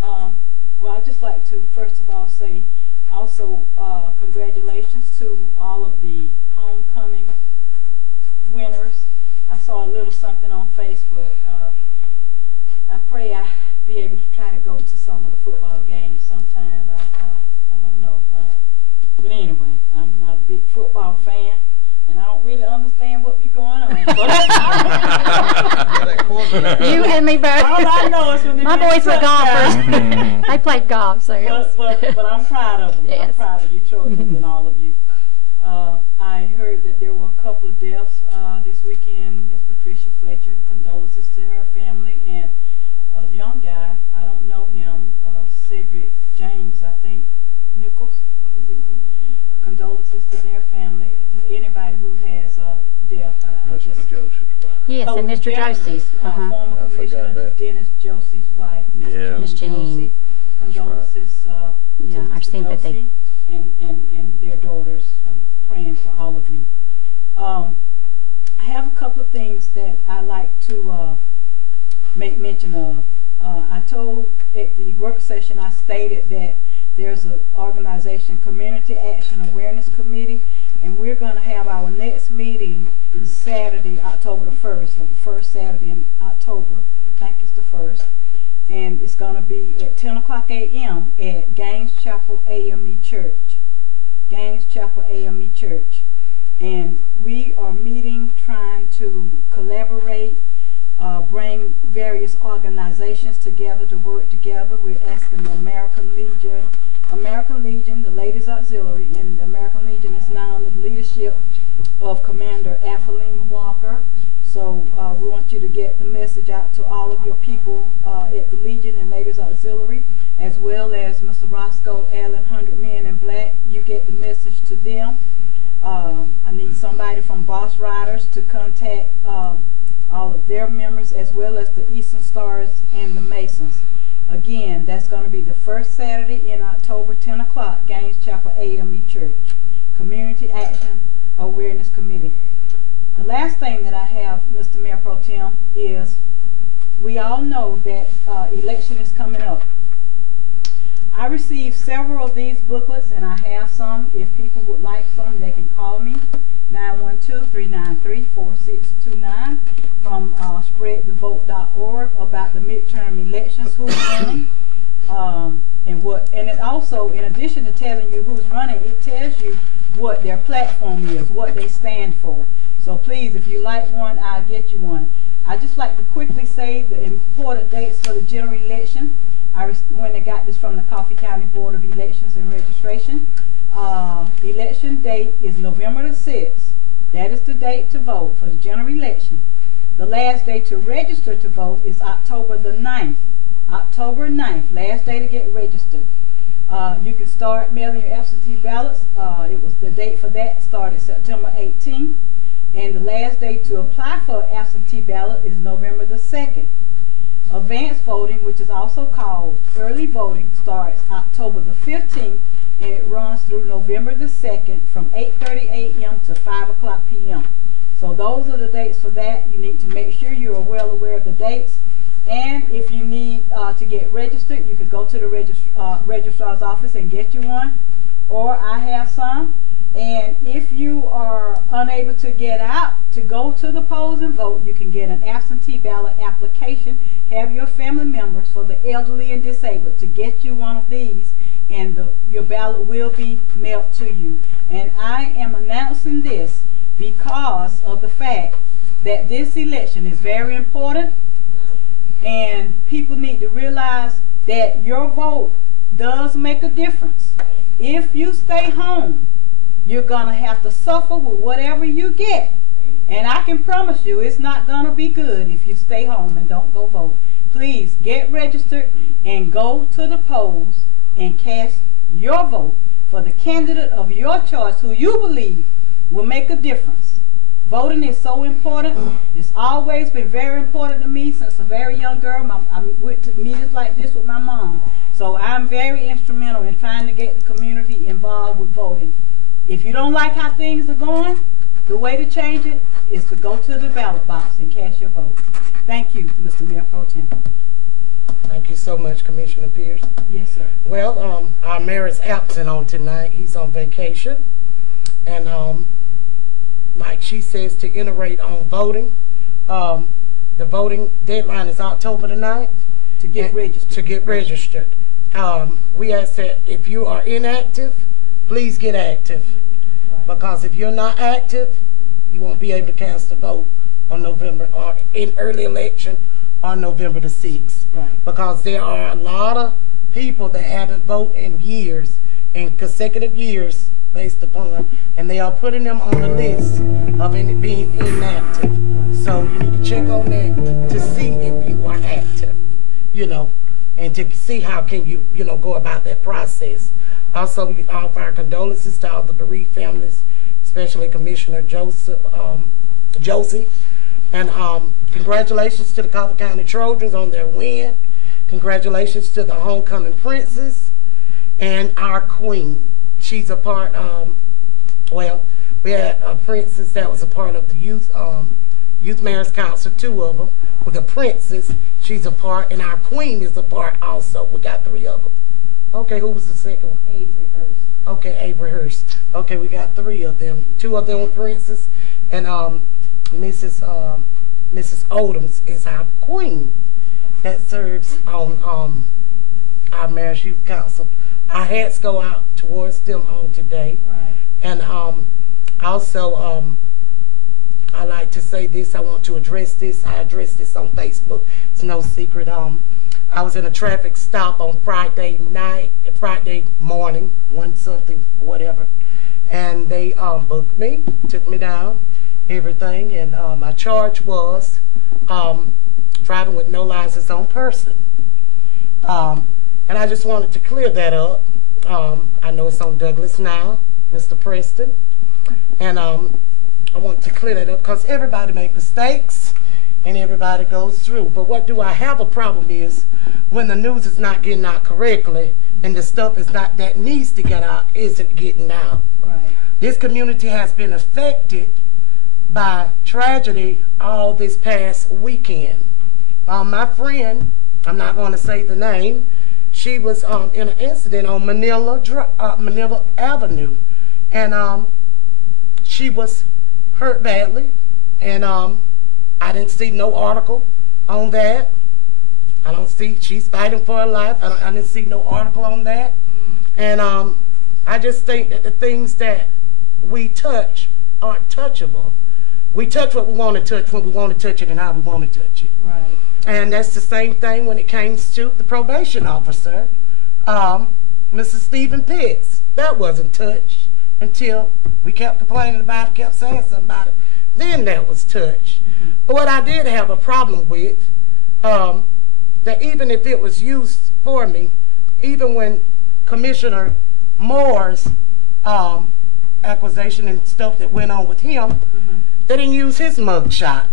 Well, I'd just like to, first of all, say also congratulations to all of the homecoming winners. I saw a little something on Facebook. I pray I be able to try to go to some of the football games sometime. I don't know. But anyway, I'm not a big football fan, and I don't really understand what be going on. You and me both. All I know is when they my boys were golfers. They played golf, so but I'm proud of them. Yes. I'm proud of you children and all of you. I heard that there were a couple of deaths this weekend. Miss Patricia Fletcher, condolences to her family, and a young guy, I don't know him, Cedric James, I think, Nichols. Condolences to their family, to anybody who has death. Mr. Joseph's wife. yes, and Mr. Josie's. Former I Commissioner forgot that. Dennis Josie's wife, Yeah. Miss Jean. Josie. Condolences Yeah, to our Mr. sympathy. Josie and their daughters. I'm praying for all of you. I have a couple of things that I like to make mention of. I told at the work session, I stated that there's an organization, Community Action Awareness Committee, and we're going to have our next meeting Saturday, October the 1st, so the first Saturday in October, I think it's the 1st, and it's going to be at 10 o'clock a.m. at Gaines Chapel AME Church. Gaines Chapel AME Church. And we are meeting, trying to collaborate, bring various organizations together to work together. We're asking the American Legion, the Ladies Auxiliary, and the American Legion is now under the leadership of Commander Athelene Walker. So we want you to get the message out to all of your people at the Legion and Ladies Auxiliary, as well as Mr. Roscoe Allen, 100 Men in Black. You get the message to them. I need somebody from Boss Riders to contact all of their members, as well as the Eastern Stars and the Masons. Again, that's going to be the first Saturday in October, 10 o'clock, Gaines Chapel AME Church. Community Action Awareness Committee. The last thing that I have, Mr. Mayor Pro Tem, is we all know that election is coming up. I received several of these booklets, and I have some. If people would like some, they can call me, 912-393-4629, from spreadthevote.org, about the midterm elections, who's running, and it also, in addition to telling you who's running, it tells you what their platform is, what they stand for. So please, if you like one, I'll get you one. I just like to quickly say the important dates for the general election. I went and got this from the Coffee County Board of Elections and Registration. Election date is November the 6th. That is the date to vote for the general election. The last day to register to vote is October the 9th. October 9th, last day to get registered. You can start mailing your absentee ballots. It was the date for that started September 18th. And the last day to apply for an absentee ballot is November the 2nd. Advanced voting, which is also called early voting, starts October the 15th, and it runs through November the 2nd from 8:30 a.m. to 5 o'clock p.m. So those are the dates for that. You need to make sure you are well aware of the dates. And if you need to get registered, you could go to the registrar's office and get you one, or I have some. And if you are unable to get out to go to the polls and vote, you can get an absentee ballot application. Have your family members, for the elderly and disabled, to get you one of these, and your ballot will be mailed to you. And I am announcing this because of the fact that this election is very important, and people need to realize that your vote does make a difference. If you stay home, you're going to have to suffer with whatever you get. And I can promise you it's not going to be good if you stay home and don't go vote. Please get registered and go to the polls and cast your vote for the candidate of your choice who you believe will make a difference. Voting is so important. It's always been very important to me since a very young girl. I went to meetings like this with my mom. So I'm very instrumental in trying to get the community involved with voting. If you don't like how things are going, the way to change it is to go to the ballot box and cast your vote. Thank you, Mr. Mayor Pro Tem. Thank you so much, Commissioner Pierce. Yes, sir. Well, our mayor is absent on tonight. He's on vacation. And like she says, to iterate on voting, the voting deadline is October the 9th. To get registered. To get registered. We ask that if you are inactive, please get active. Because if you're not active, you won't be able to cast a vote on November, or in early election on November the 6th. Right. Because there are a lot of people that haven't voted in years, in consecutive years, based upon, and they are putting them on the list of being inactive. So you need to check on that to see if you are active, you know, and to see how can you, you know, go about that process. Also, we offer our condolences to all the bereaved families, especially Commissioner Josie. And congratulations to the Coffee County Trojans on their win. Congratulations to the homecoming princess and our queen. She's a part, well, we had a princess that was a part of the Youth Mayor's Council, 2 of them. With the princess, she's a part, and our queen is a part also. We got 3 of them. Okay, who was the second one? Avery Hurst. Okay, Avery Hurst. Okay, we got 3 of them. 2 of them were princes, and Mrs. Odoms is our queen that serves on our Mayor's Youth Council. Our hats go out towards them on today. Right. And also, I like to say this, I want to address this. I addressed this on Facebook. It's no secret. I was in a traffic stop on Friday morning, 1 something, whatever. And they booked me, took me down, everything. And my charge was driving with no license on person. And I just wanted to clear that up. I know it's on Douglas now, Mr. Preston. And I want to clear that up because everybody makes mistakes and everybody goes through. But what do I have a problem is when the news is not getting out correctly and the stuff is not that needs to get out isn't getting out. Right. This community has been affected by tragedy all this past weekend. My friend, I'm not going to say the name, she was in an incident on Manila Avenue, and she was hurt badly, and I didn't see no article on that. I don't see, she's fighting for her life. I didn't see no article on that. And I just think that the things that we touch aren't touchable. We touch what we want to touch when we want to touch it and how we want to touch it. Right. And that's the same thing when it comes to the probation officer, Mrs. Stephen Pitts. That wasn't touched until we kept complaining about it, kept saying something about it. Then that was touched. But what I did have a problem with, that even if it was used for me, even when Commissioner Moore's accusation and stuff that went on with him, they didn't use his mugshot.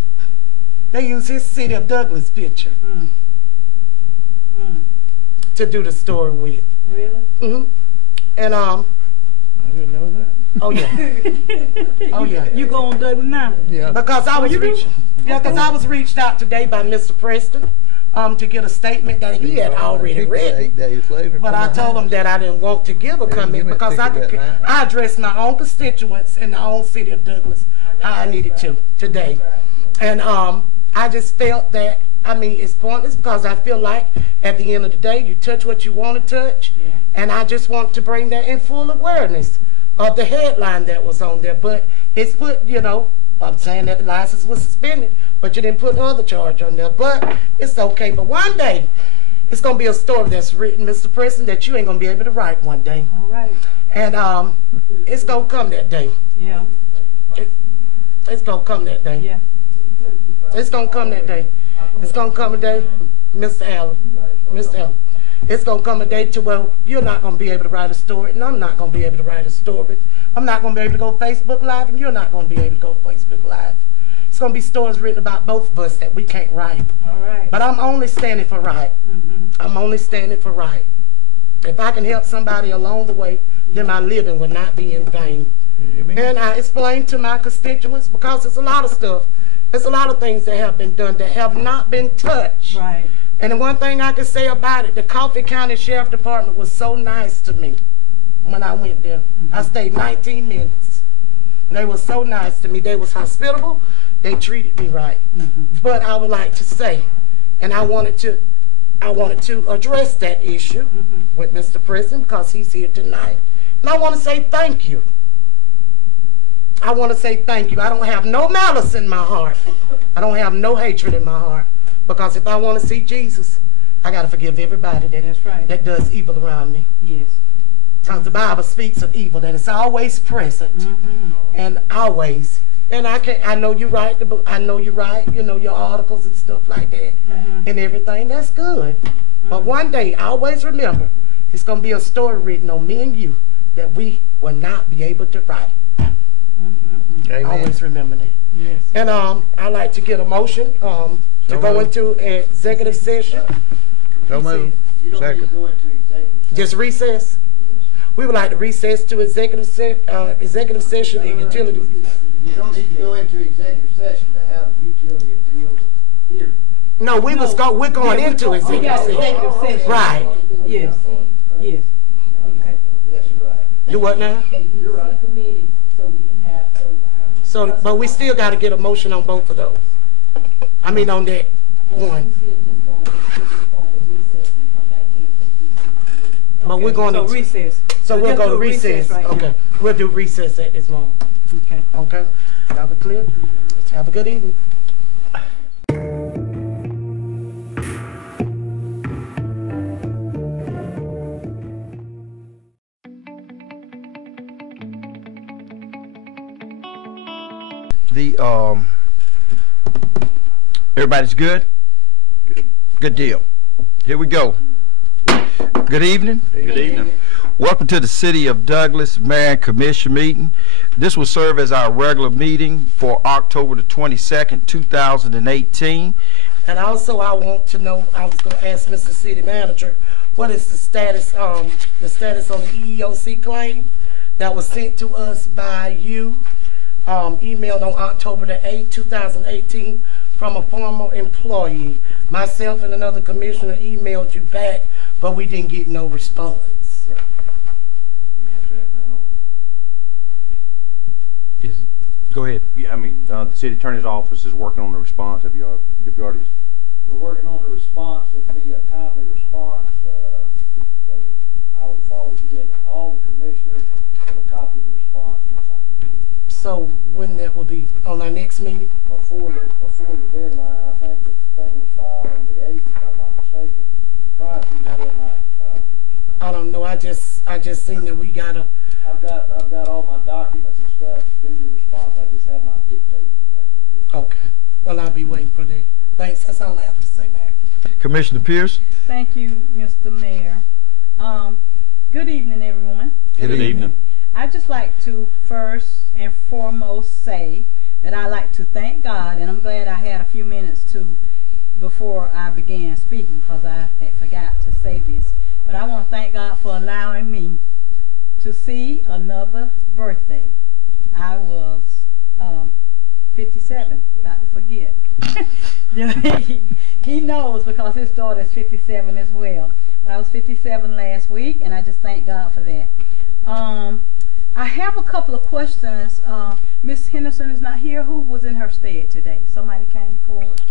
They used his City of Douglas picture to do the story with. Really? And I didn't know that. Oh yeah. Oh yeah. You go on Douglas now? Yeah. Because I was I was reached out today by Mr. Preston to get a statement that he had already written. 8 days later. But I told him that I didn't want to give a comment because I addressed my own constituents in the own City of Douglas how I needed to today. And I just felt that, I mean, it's pointless because I feel like at the end of the day, you touch what you want to touch. Yeah. And I just want to bring that in full awareness of the headline that was on there. But it's put, you know, I'm saying that the license was suspended, but you didn't put the other charge on there. But it's okay. But one day, it's going to be a story that's written, Mr. Preston, that you ain't going to be able to write one day. All right. And it's going to come that day. Yeah. It's going to come that day. Yeah. It's going to come that day. It's going to come a day, Mr. Allen. It's going to come a day to where you're not going to be able to write a story, and I'm not going to be able to write a story. I'm not going to be able to go Facebook Live, and you're not going to be able to go Facebook Live. It's going to be stories written about both of us that we can't write. All right. But I'm only standing for right. I'm only standing for right. If I can help somebody along the way, then my living will not be in vain. And I explained to my constituents, because it's a lot of stuff. There's a lot of things that have been done that have not been touched. Right. And the one thing I can say about it, the Coffee County Sheriff Department was so nice to me when I went there. I stayed 19 minutes. They were so nice to me. They was hospitable. They treated me right. But I would like to say, and I wanted to address that issue with Mr. Preston because he's here tonight. And I want to say thank you. I want to say thank you. I don't have no malice in my heart. I don't have no hatred in my heart. Because if I want to see Jesus, I got to forgive everybody that does evil around me. Yes. Because the Bible speaks of evil, that it's always present. And always. And I know you're right. I know you're right. You know, your articles and stuff like that. And everything. That's good. But one day, always remember, it's going to be a story written on me and you that we will not be able to write. Always remember that. Yes. And I'd like to get a motion to go into executive session. So move. Second. Just recess? We would like to recess to executive session and utilities. You don't need to go into executive session to have the utility appeals hearing. No, we're going into executive session. Right. Yes. Yes. Okay. Yes, you're right. Do what now? You're right. So, but we still got to get a motion on both of those. I mean, on that one. But we're going to recess. So we'll go to recess. Right okay. now. We'll do recess at this moment. Okay. Okay. Y'all be clear? Have a good evening. Everybody's good? Good deal. Here we go. Good evening. Good evening. Welcome to the City of Douglas Mayor and Commission meeting. This will serve as our regular meeting for October the 22nd, 2018. And also I want to know, I was going to ask Mr. City Manager, what is the status on the EEOC claim that was sent to us by you, emailed on October the 8th, 2018, from a former employee. Myself and another commissioner emailed you back, but we didn't get no response. Let me answer that now. Go ahead. Yeah, I mean, the city attorney's office is working on the response. Have you already? We're working on the response. It'll be a timely response. So I will forward you all the commissioners with a copy of the response once I complete it. So when that will be on our next meeting? Before the deadline, I think the thing was filed on the 8th, if I'm not mistaken. Prior to the deadline to file. I don't know. I just seen that we gotta. I've got all my documents and stuff to do the response. I just have not dictated that yet. Okay. Well, I'll be waiting for that. Thanks. That's all I have to say, Mayor. Commissioner Pierce. Thank you, Mr. Mayor. Good evening, everyone. Good evening. I'd just like to first and foremost say that I like to thank God, and I'm glad I had a few minutes before I began speaking, because I had forgot to say this. But I want to thank God for allowing me to see another birthday. I was 57, about to forget. He knows, because his daughter's 57 as well. But I was 57 last week, and I just thank God for that. I have a couple of questions. Miss Henderson is not here. Who was in her stead today? Somebody came forward?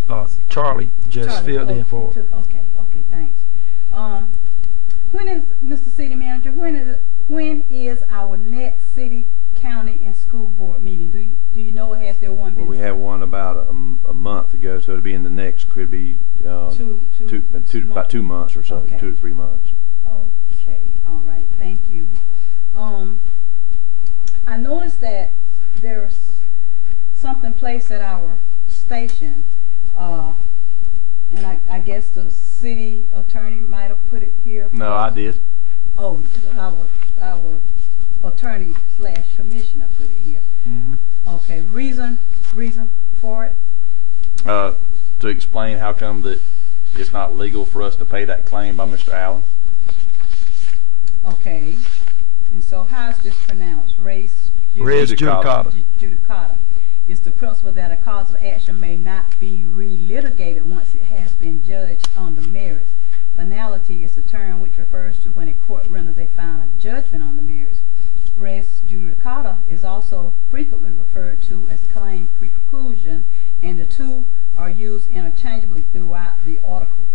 Charlie just filled in for. Okay, thanks. When is, Mr. City Manager, when is our next city, county, and school board meeting? Do you know, has there one been? Well, we had one about a month ago, so it'll be in the next, could be about 2 months or so, okay. 2 to 3 months. Okay, all right, thank you. I noticed that there's something placed at our station, and I guess the city attorney might have put it here. No, I did. Oh, our attorney / commissioner put it here. Okay, reason for it? To explain how come that it's not legal for us to pay that claim by Mr. Allen. Okay, and so how is this pronounced? Res judicata. Judicata is the principle that a cause of action may not be relitigated once it has been judged on the merits. Finality is the term which refers to when a court renders a final judgment on the merits. Res judicata is also frequently referred to as claim preclusion, and the two are used interchangeably throughout the article.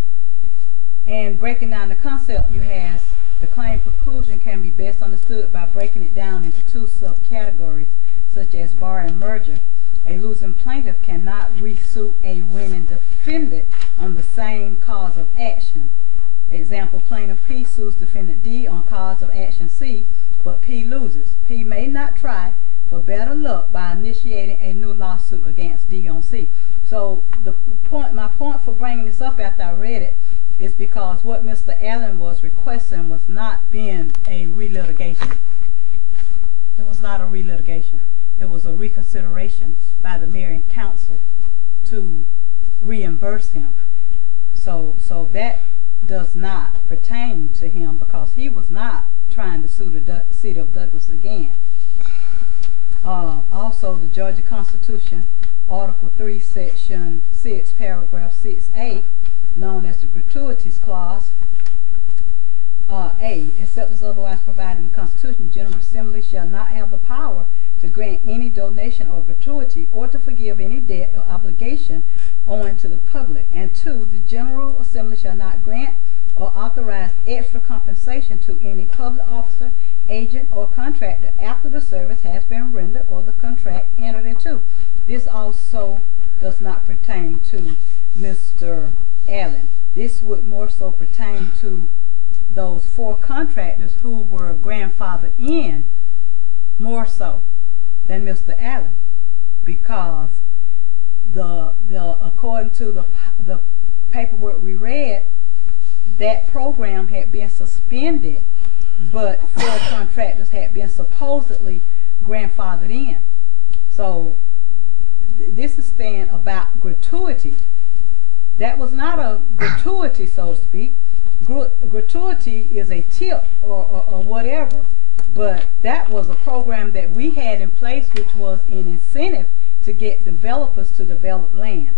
And breaking down the concept, you have The claim preclusion can be best understood by breaking it down into two subcategories, such as bar and merger. A losing plaintiff cannot re-suit a winning defendant on the same cause of action. Example, plaintiff P sues defendant D on cause of action C, but P loses. P may not try for better luck by initiating a new lawsuit against D on C. So my point for bringing this up after I read it is because what Mr. Allen was requesting was not being a relitigation. It was not a relitigation. It was a reconsideration by the mayor and council to reimburse him. So that does not pertain to him because he was not trying to sue the city of Douglas again. Also, the Georgia Constitution, Article 3, Section 6, Paragraph 6A, known as the Gratuities Clause, A, except as otherwise provided in the Constitution, the General Assembly shall not have the power to grant any donation or gratuity or to forgive any debt or obligation owing to the public. And 2, the General Assembly shall not grant or authorize extra compensation to any public officer, agent, or contractor after the service has been rendered or the contract entered into. This also does not pertain to Mr. Allen. This would more so pertain to those 4 contractors who were grandfathered in more so than Mr. Allen, because according to the paperwork we read, that program had been suspended, but 4 contractors had been supposedly grandfathered in. So this is saying about gratuity. That was not a gratuity, so to speak. Gratuity is a tip or whatever, but that was a program that we had in place which was an incentive to get developers to develop land.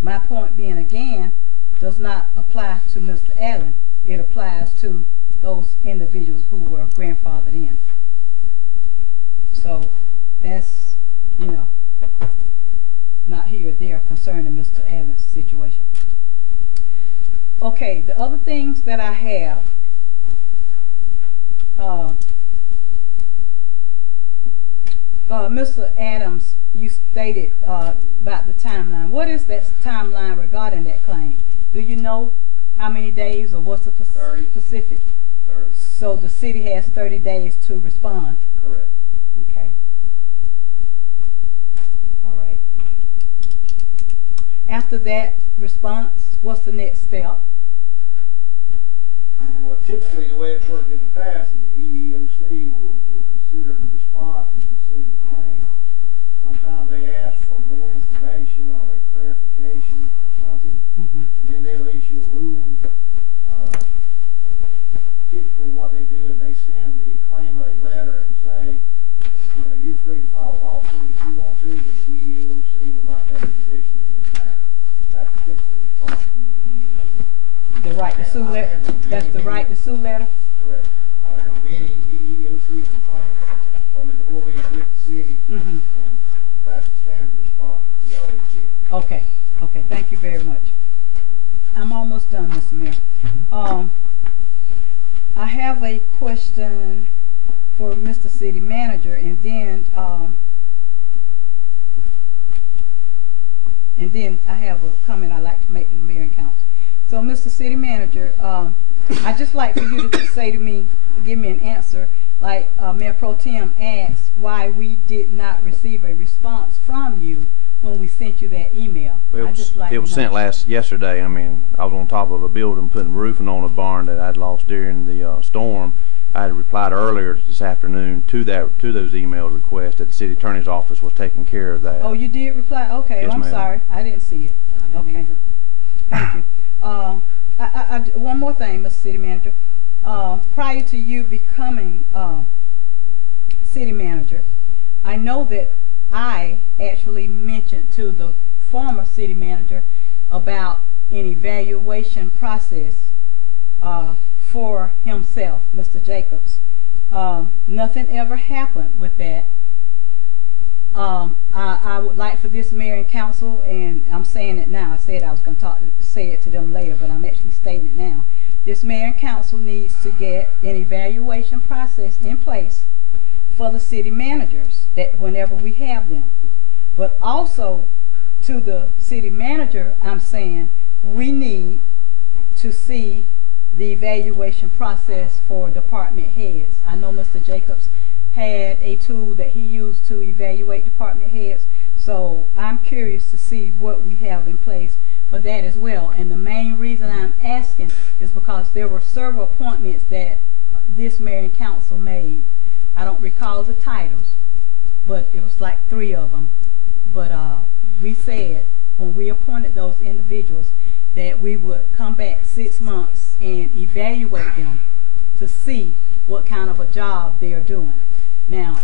My point being, again, does not apply to Mr. Allen. It applies to those individuals who were grandfathered in. So that's, not here or there concerning Mr. Allen's situation. Okay, the other things that I have, Mr. Adams, you stated about the timeline. What is that timeline regarding that claim? Do you know how many days or what's the specific? 30. So the city has 30 days to respond? Correct. Okay. All right. After that response, what's the next step? Well, typically the way it's worked in the past is the EEOC will consider the response and consider the claim. Sometimes they ask for more information or a clarification or something, and then they'll issue a ruling. Typically what they do is they send the claimant a letter and say, you're free to file a lawsuit if you want to, but the EEOC will not take a position in this matter. That's the typical response from the EEOC. The right to sue letter? That's the right to sue letter? Correct. I've had many EEOC complaints from employees with the city, and that's the standard response we always get. Okay. Okay. Thank you very much. I'm almost done, Mr. Mayor. I have a question for Mr. City Manager, and then I have a comment I'd like to make to the Mayor and Council. So, Mr. City Manager, I'd just like for you to say to me, give me an answer, like Mayor Pro Tem asked why we did not receive a response from you when we sent you that email. It was sent yesterday. I mean, I was on top of a building putting roofing on a barn that I'd lost during the storm. I had replied earlier this afternoon to those email requests that the city attorney's office was taking care of that. Oh, you did reply? Okay, yes, I'm sorry. I didn't see it. Okay. Thank you. One more thing, Mr. City Manager. Prior to you becoming city manager, I know that I actually mentioned to the former city manager about an evaluation process for himself, Mr. Jacobs. Nothing ever happened with that. I would like for this mayor and council, and I'm saying it now. I said I was going to say it to them later, but I'm actually stating it now. this mayor and council needs to get an evaluation process in place for the city managers, that whenever we have them. But also to the city manager, I'm saying we need to see the evaluation process for department heads. I know Mr. Jacobs had a tool that he used to evaluate department heads, so I'm curious to see what we have in place for that as well. And the main reason I'm asking is because there were several appointments that this mayor and council made. I don't recall the titles, but it was like 3 of them. But we said when we appointed those individuals that we would come back 6 months and evaluate them to see what kind of a job they are doing. Now,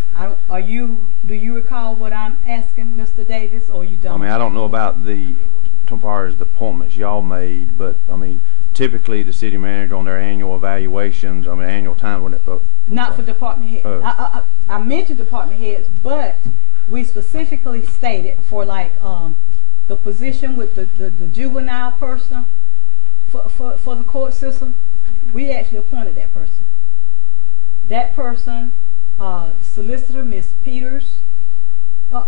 do you recall what I'm asking, Mr. Davis, or you don't? I mean, I don't know about the, as far as the appointments y'all made, but I mean, typically the city manager on their annual evaluations, I mean, annual time when it. Not for department heads. I mentioned department heads, but we specifically stated for like the position with the juvenile person for the court system. We actually appointed that person. That person, solicitor Miss Peters.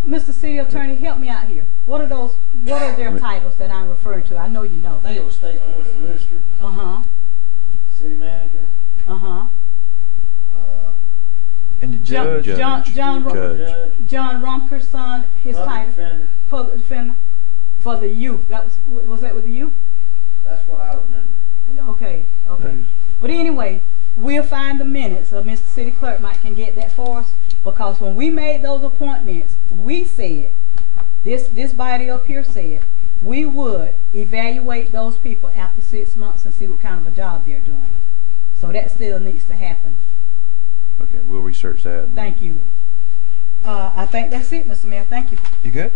Mr. City Attorney, help me out here. What are those? What are their titles that I'm referring to? I know you know. I think it was state court solicitor. City manager. And the judge. John Rumker's son, his title. Defender. Public defender. For the youth. That was that with the youth? That's what I remember. Okay. But anyway, we'll find the minutes. Mr. City Clerk can get that for us, because when we made those appointments, we said, this body up here said, we would evaluate those people after 6 months and see what kind of a job they're doing. So that still needs to happen. Okay, we'll research that. Thank you. I think that's it, Mr. Mayor. Thank you. You good?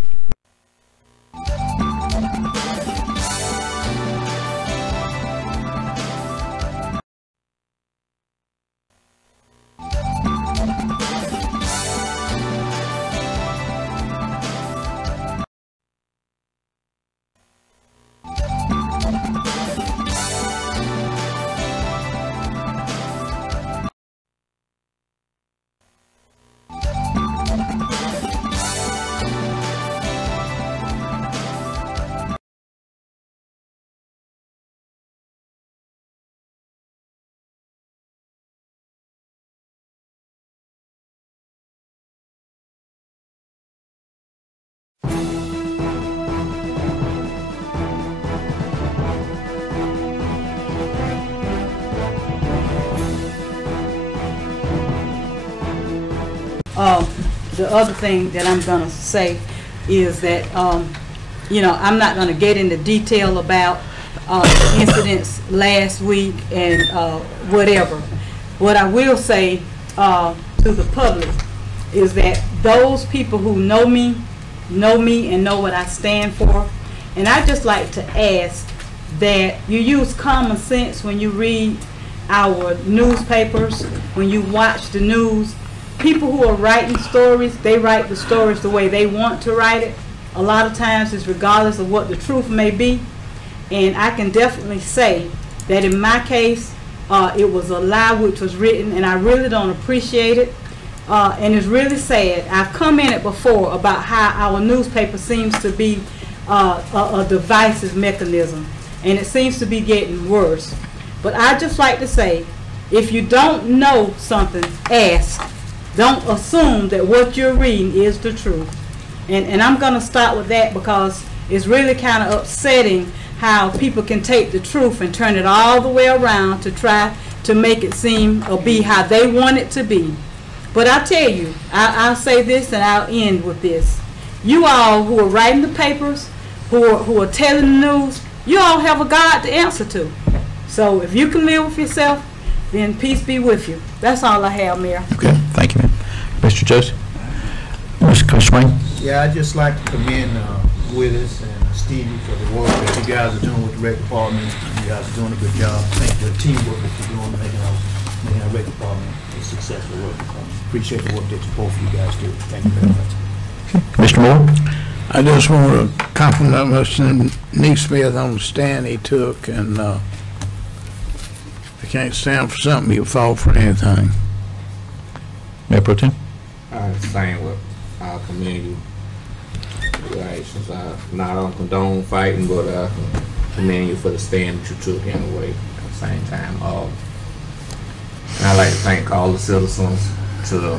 The other thing that I'm going to say is that, you know, I'm not going to get into detail about incidents last week and whatever. What I will say to the public is that those people who know me and know what I stand for. And I just like to ask that you use common sense when you read our newspapers, when you watch the news. People who are writing stories, they write the stories the way they want to write it. A lot of times it's regardless of what the truth may be. And I can definitely say that in my case, it was a lie which was written, and I really don't appreciate it. And it's really sad. I've commented before about how our newspaper seems to be a divisive mechanism, and it seems to be getting worse. But I just like to say, if you don't know something, ask. Don't assume that what you're reading is the truth. And I'm going to start with that, because it's really kind of upsetting how people can take the truth and turn it all the way around to try to make it seem or be how they want it to be. But I tell you, I'll say this and I'll end with this. You all who are writing the papers, who are telling the news, you all have a God to answer to. So if you can live with yourself, then peace be with you. That's all I have, Mayor. Okay, thank you, ma'am. Mr. Joseph? Mr. Swain? Yeah, I'd just like to commend Willis and Stevie for the work that you guys are doing with the rec department. You guys are doing a good job. Thank you for the teamwork that you're doing, making our rec department a successful work department. Appreciate the work that both of you guys do. Thank you very much. Mr. Moore? I just want to compliment Mr. Neesmith on the stand he took, and you can't stand for something, you'll fall for anything. Mayor Pro Tem? Same with our community relations. Not on condone fighting, but I commend you for the stand that you took anyway at the same time. And I'd like to thank all the citizens to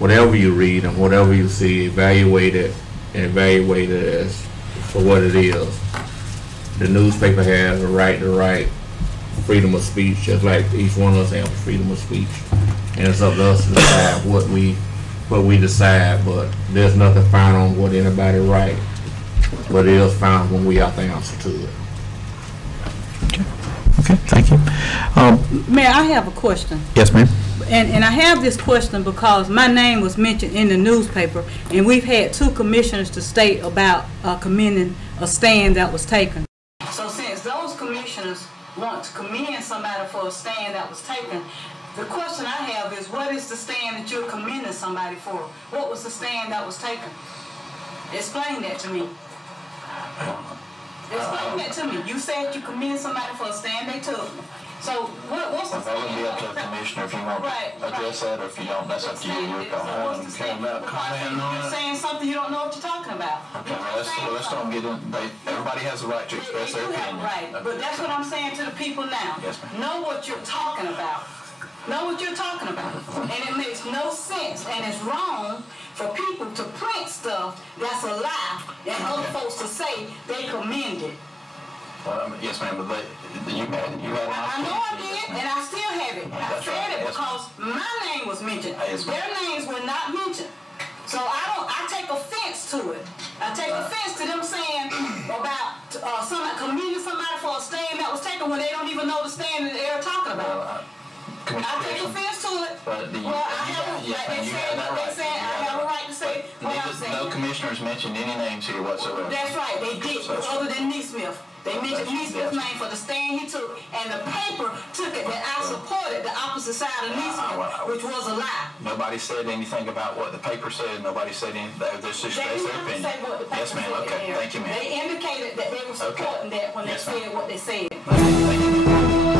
whatever you read and whatever you see, evaluate it as for what it is. The newspaper has a right to write freedom of speech, just like each one of us have freedom of speech. And it's up to us to decide what we decide, but there's nothing found on what anybody write. But it is found when we have to answer to it. Okay, thank you. Mayor, I have a question. Yes, ma'am. And I have this question because my name was mentioned in the newspaper, and we've had 2 commissioners to state about commending a stand that was taken. So since those commissioners want to commend somebody for a stand that was taken, the question I have is, what is the stand that you're commending somebody for? What was the stand that was taken? Explain that to me. Explain that to me. You said you commend somebody for a stand they took. So what's the stand? That would be up to the commissioner if you want to address that, or if you don't, that's up to you. You're saying something you don't know what you're talking about. Okay, well, let's don't get in. Everybody has the right to express their opinion. Right, but that's what I'm saying to the people now. Yes, ma'am. Know what you're talking about. Know what you're talking about. And it makes no sense, and it's wrong for people to print stuff that's a lie and other folks to say they commend it. Yes, ma'am, but you had an opportunity. I know I did, and I still have it. I said it because my name was mentioned. Their names were not mentioned. So I take offense to it. I take offense to them saying about commending somebody for a stand that was taken when they don't even know the stand that they're talking about. I take offense to it. Well, I have a right to say what I'm saying. No commissioners mentioned any names here whatsoever. That's right, they did, other than Neesmith. They mentioned Neesmith's name for the stand he took, and the paper took it that I supported the opposite side of Neesmith, which was a lie. Nobody said anything about what the paper said. Nobody said anything. They just expressed their opinion. Yes, ma'am. Okay, thank you, ma'am. They indicated that they were supporting that when they said what they said. Thank you.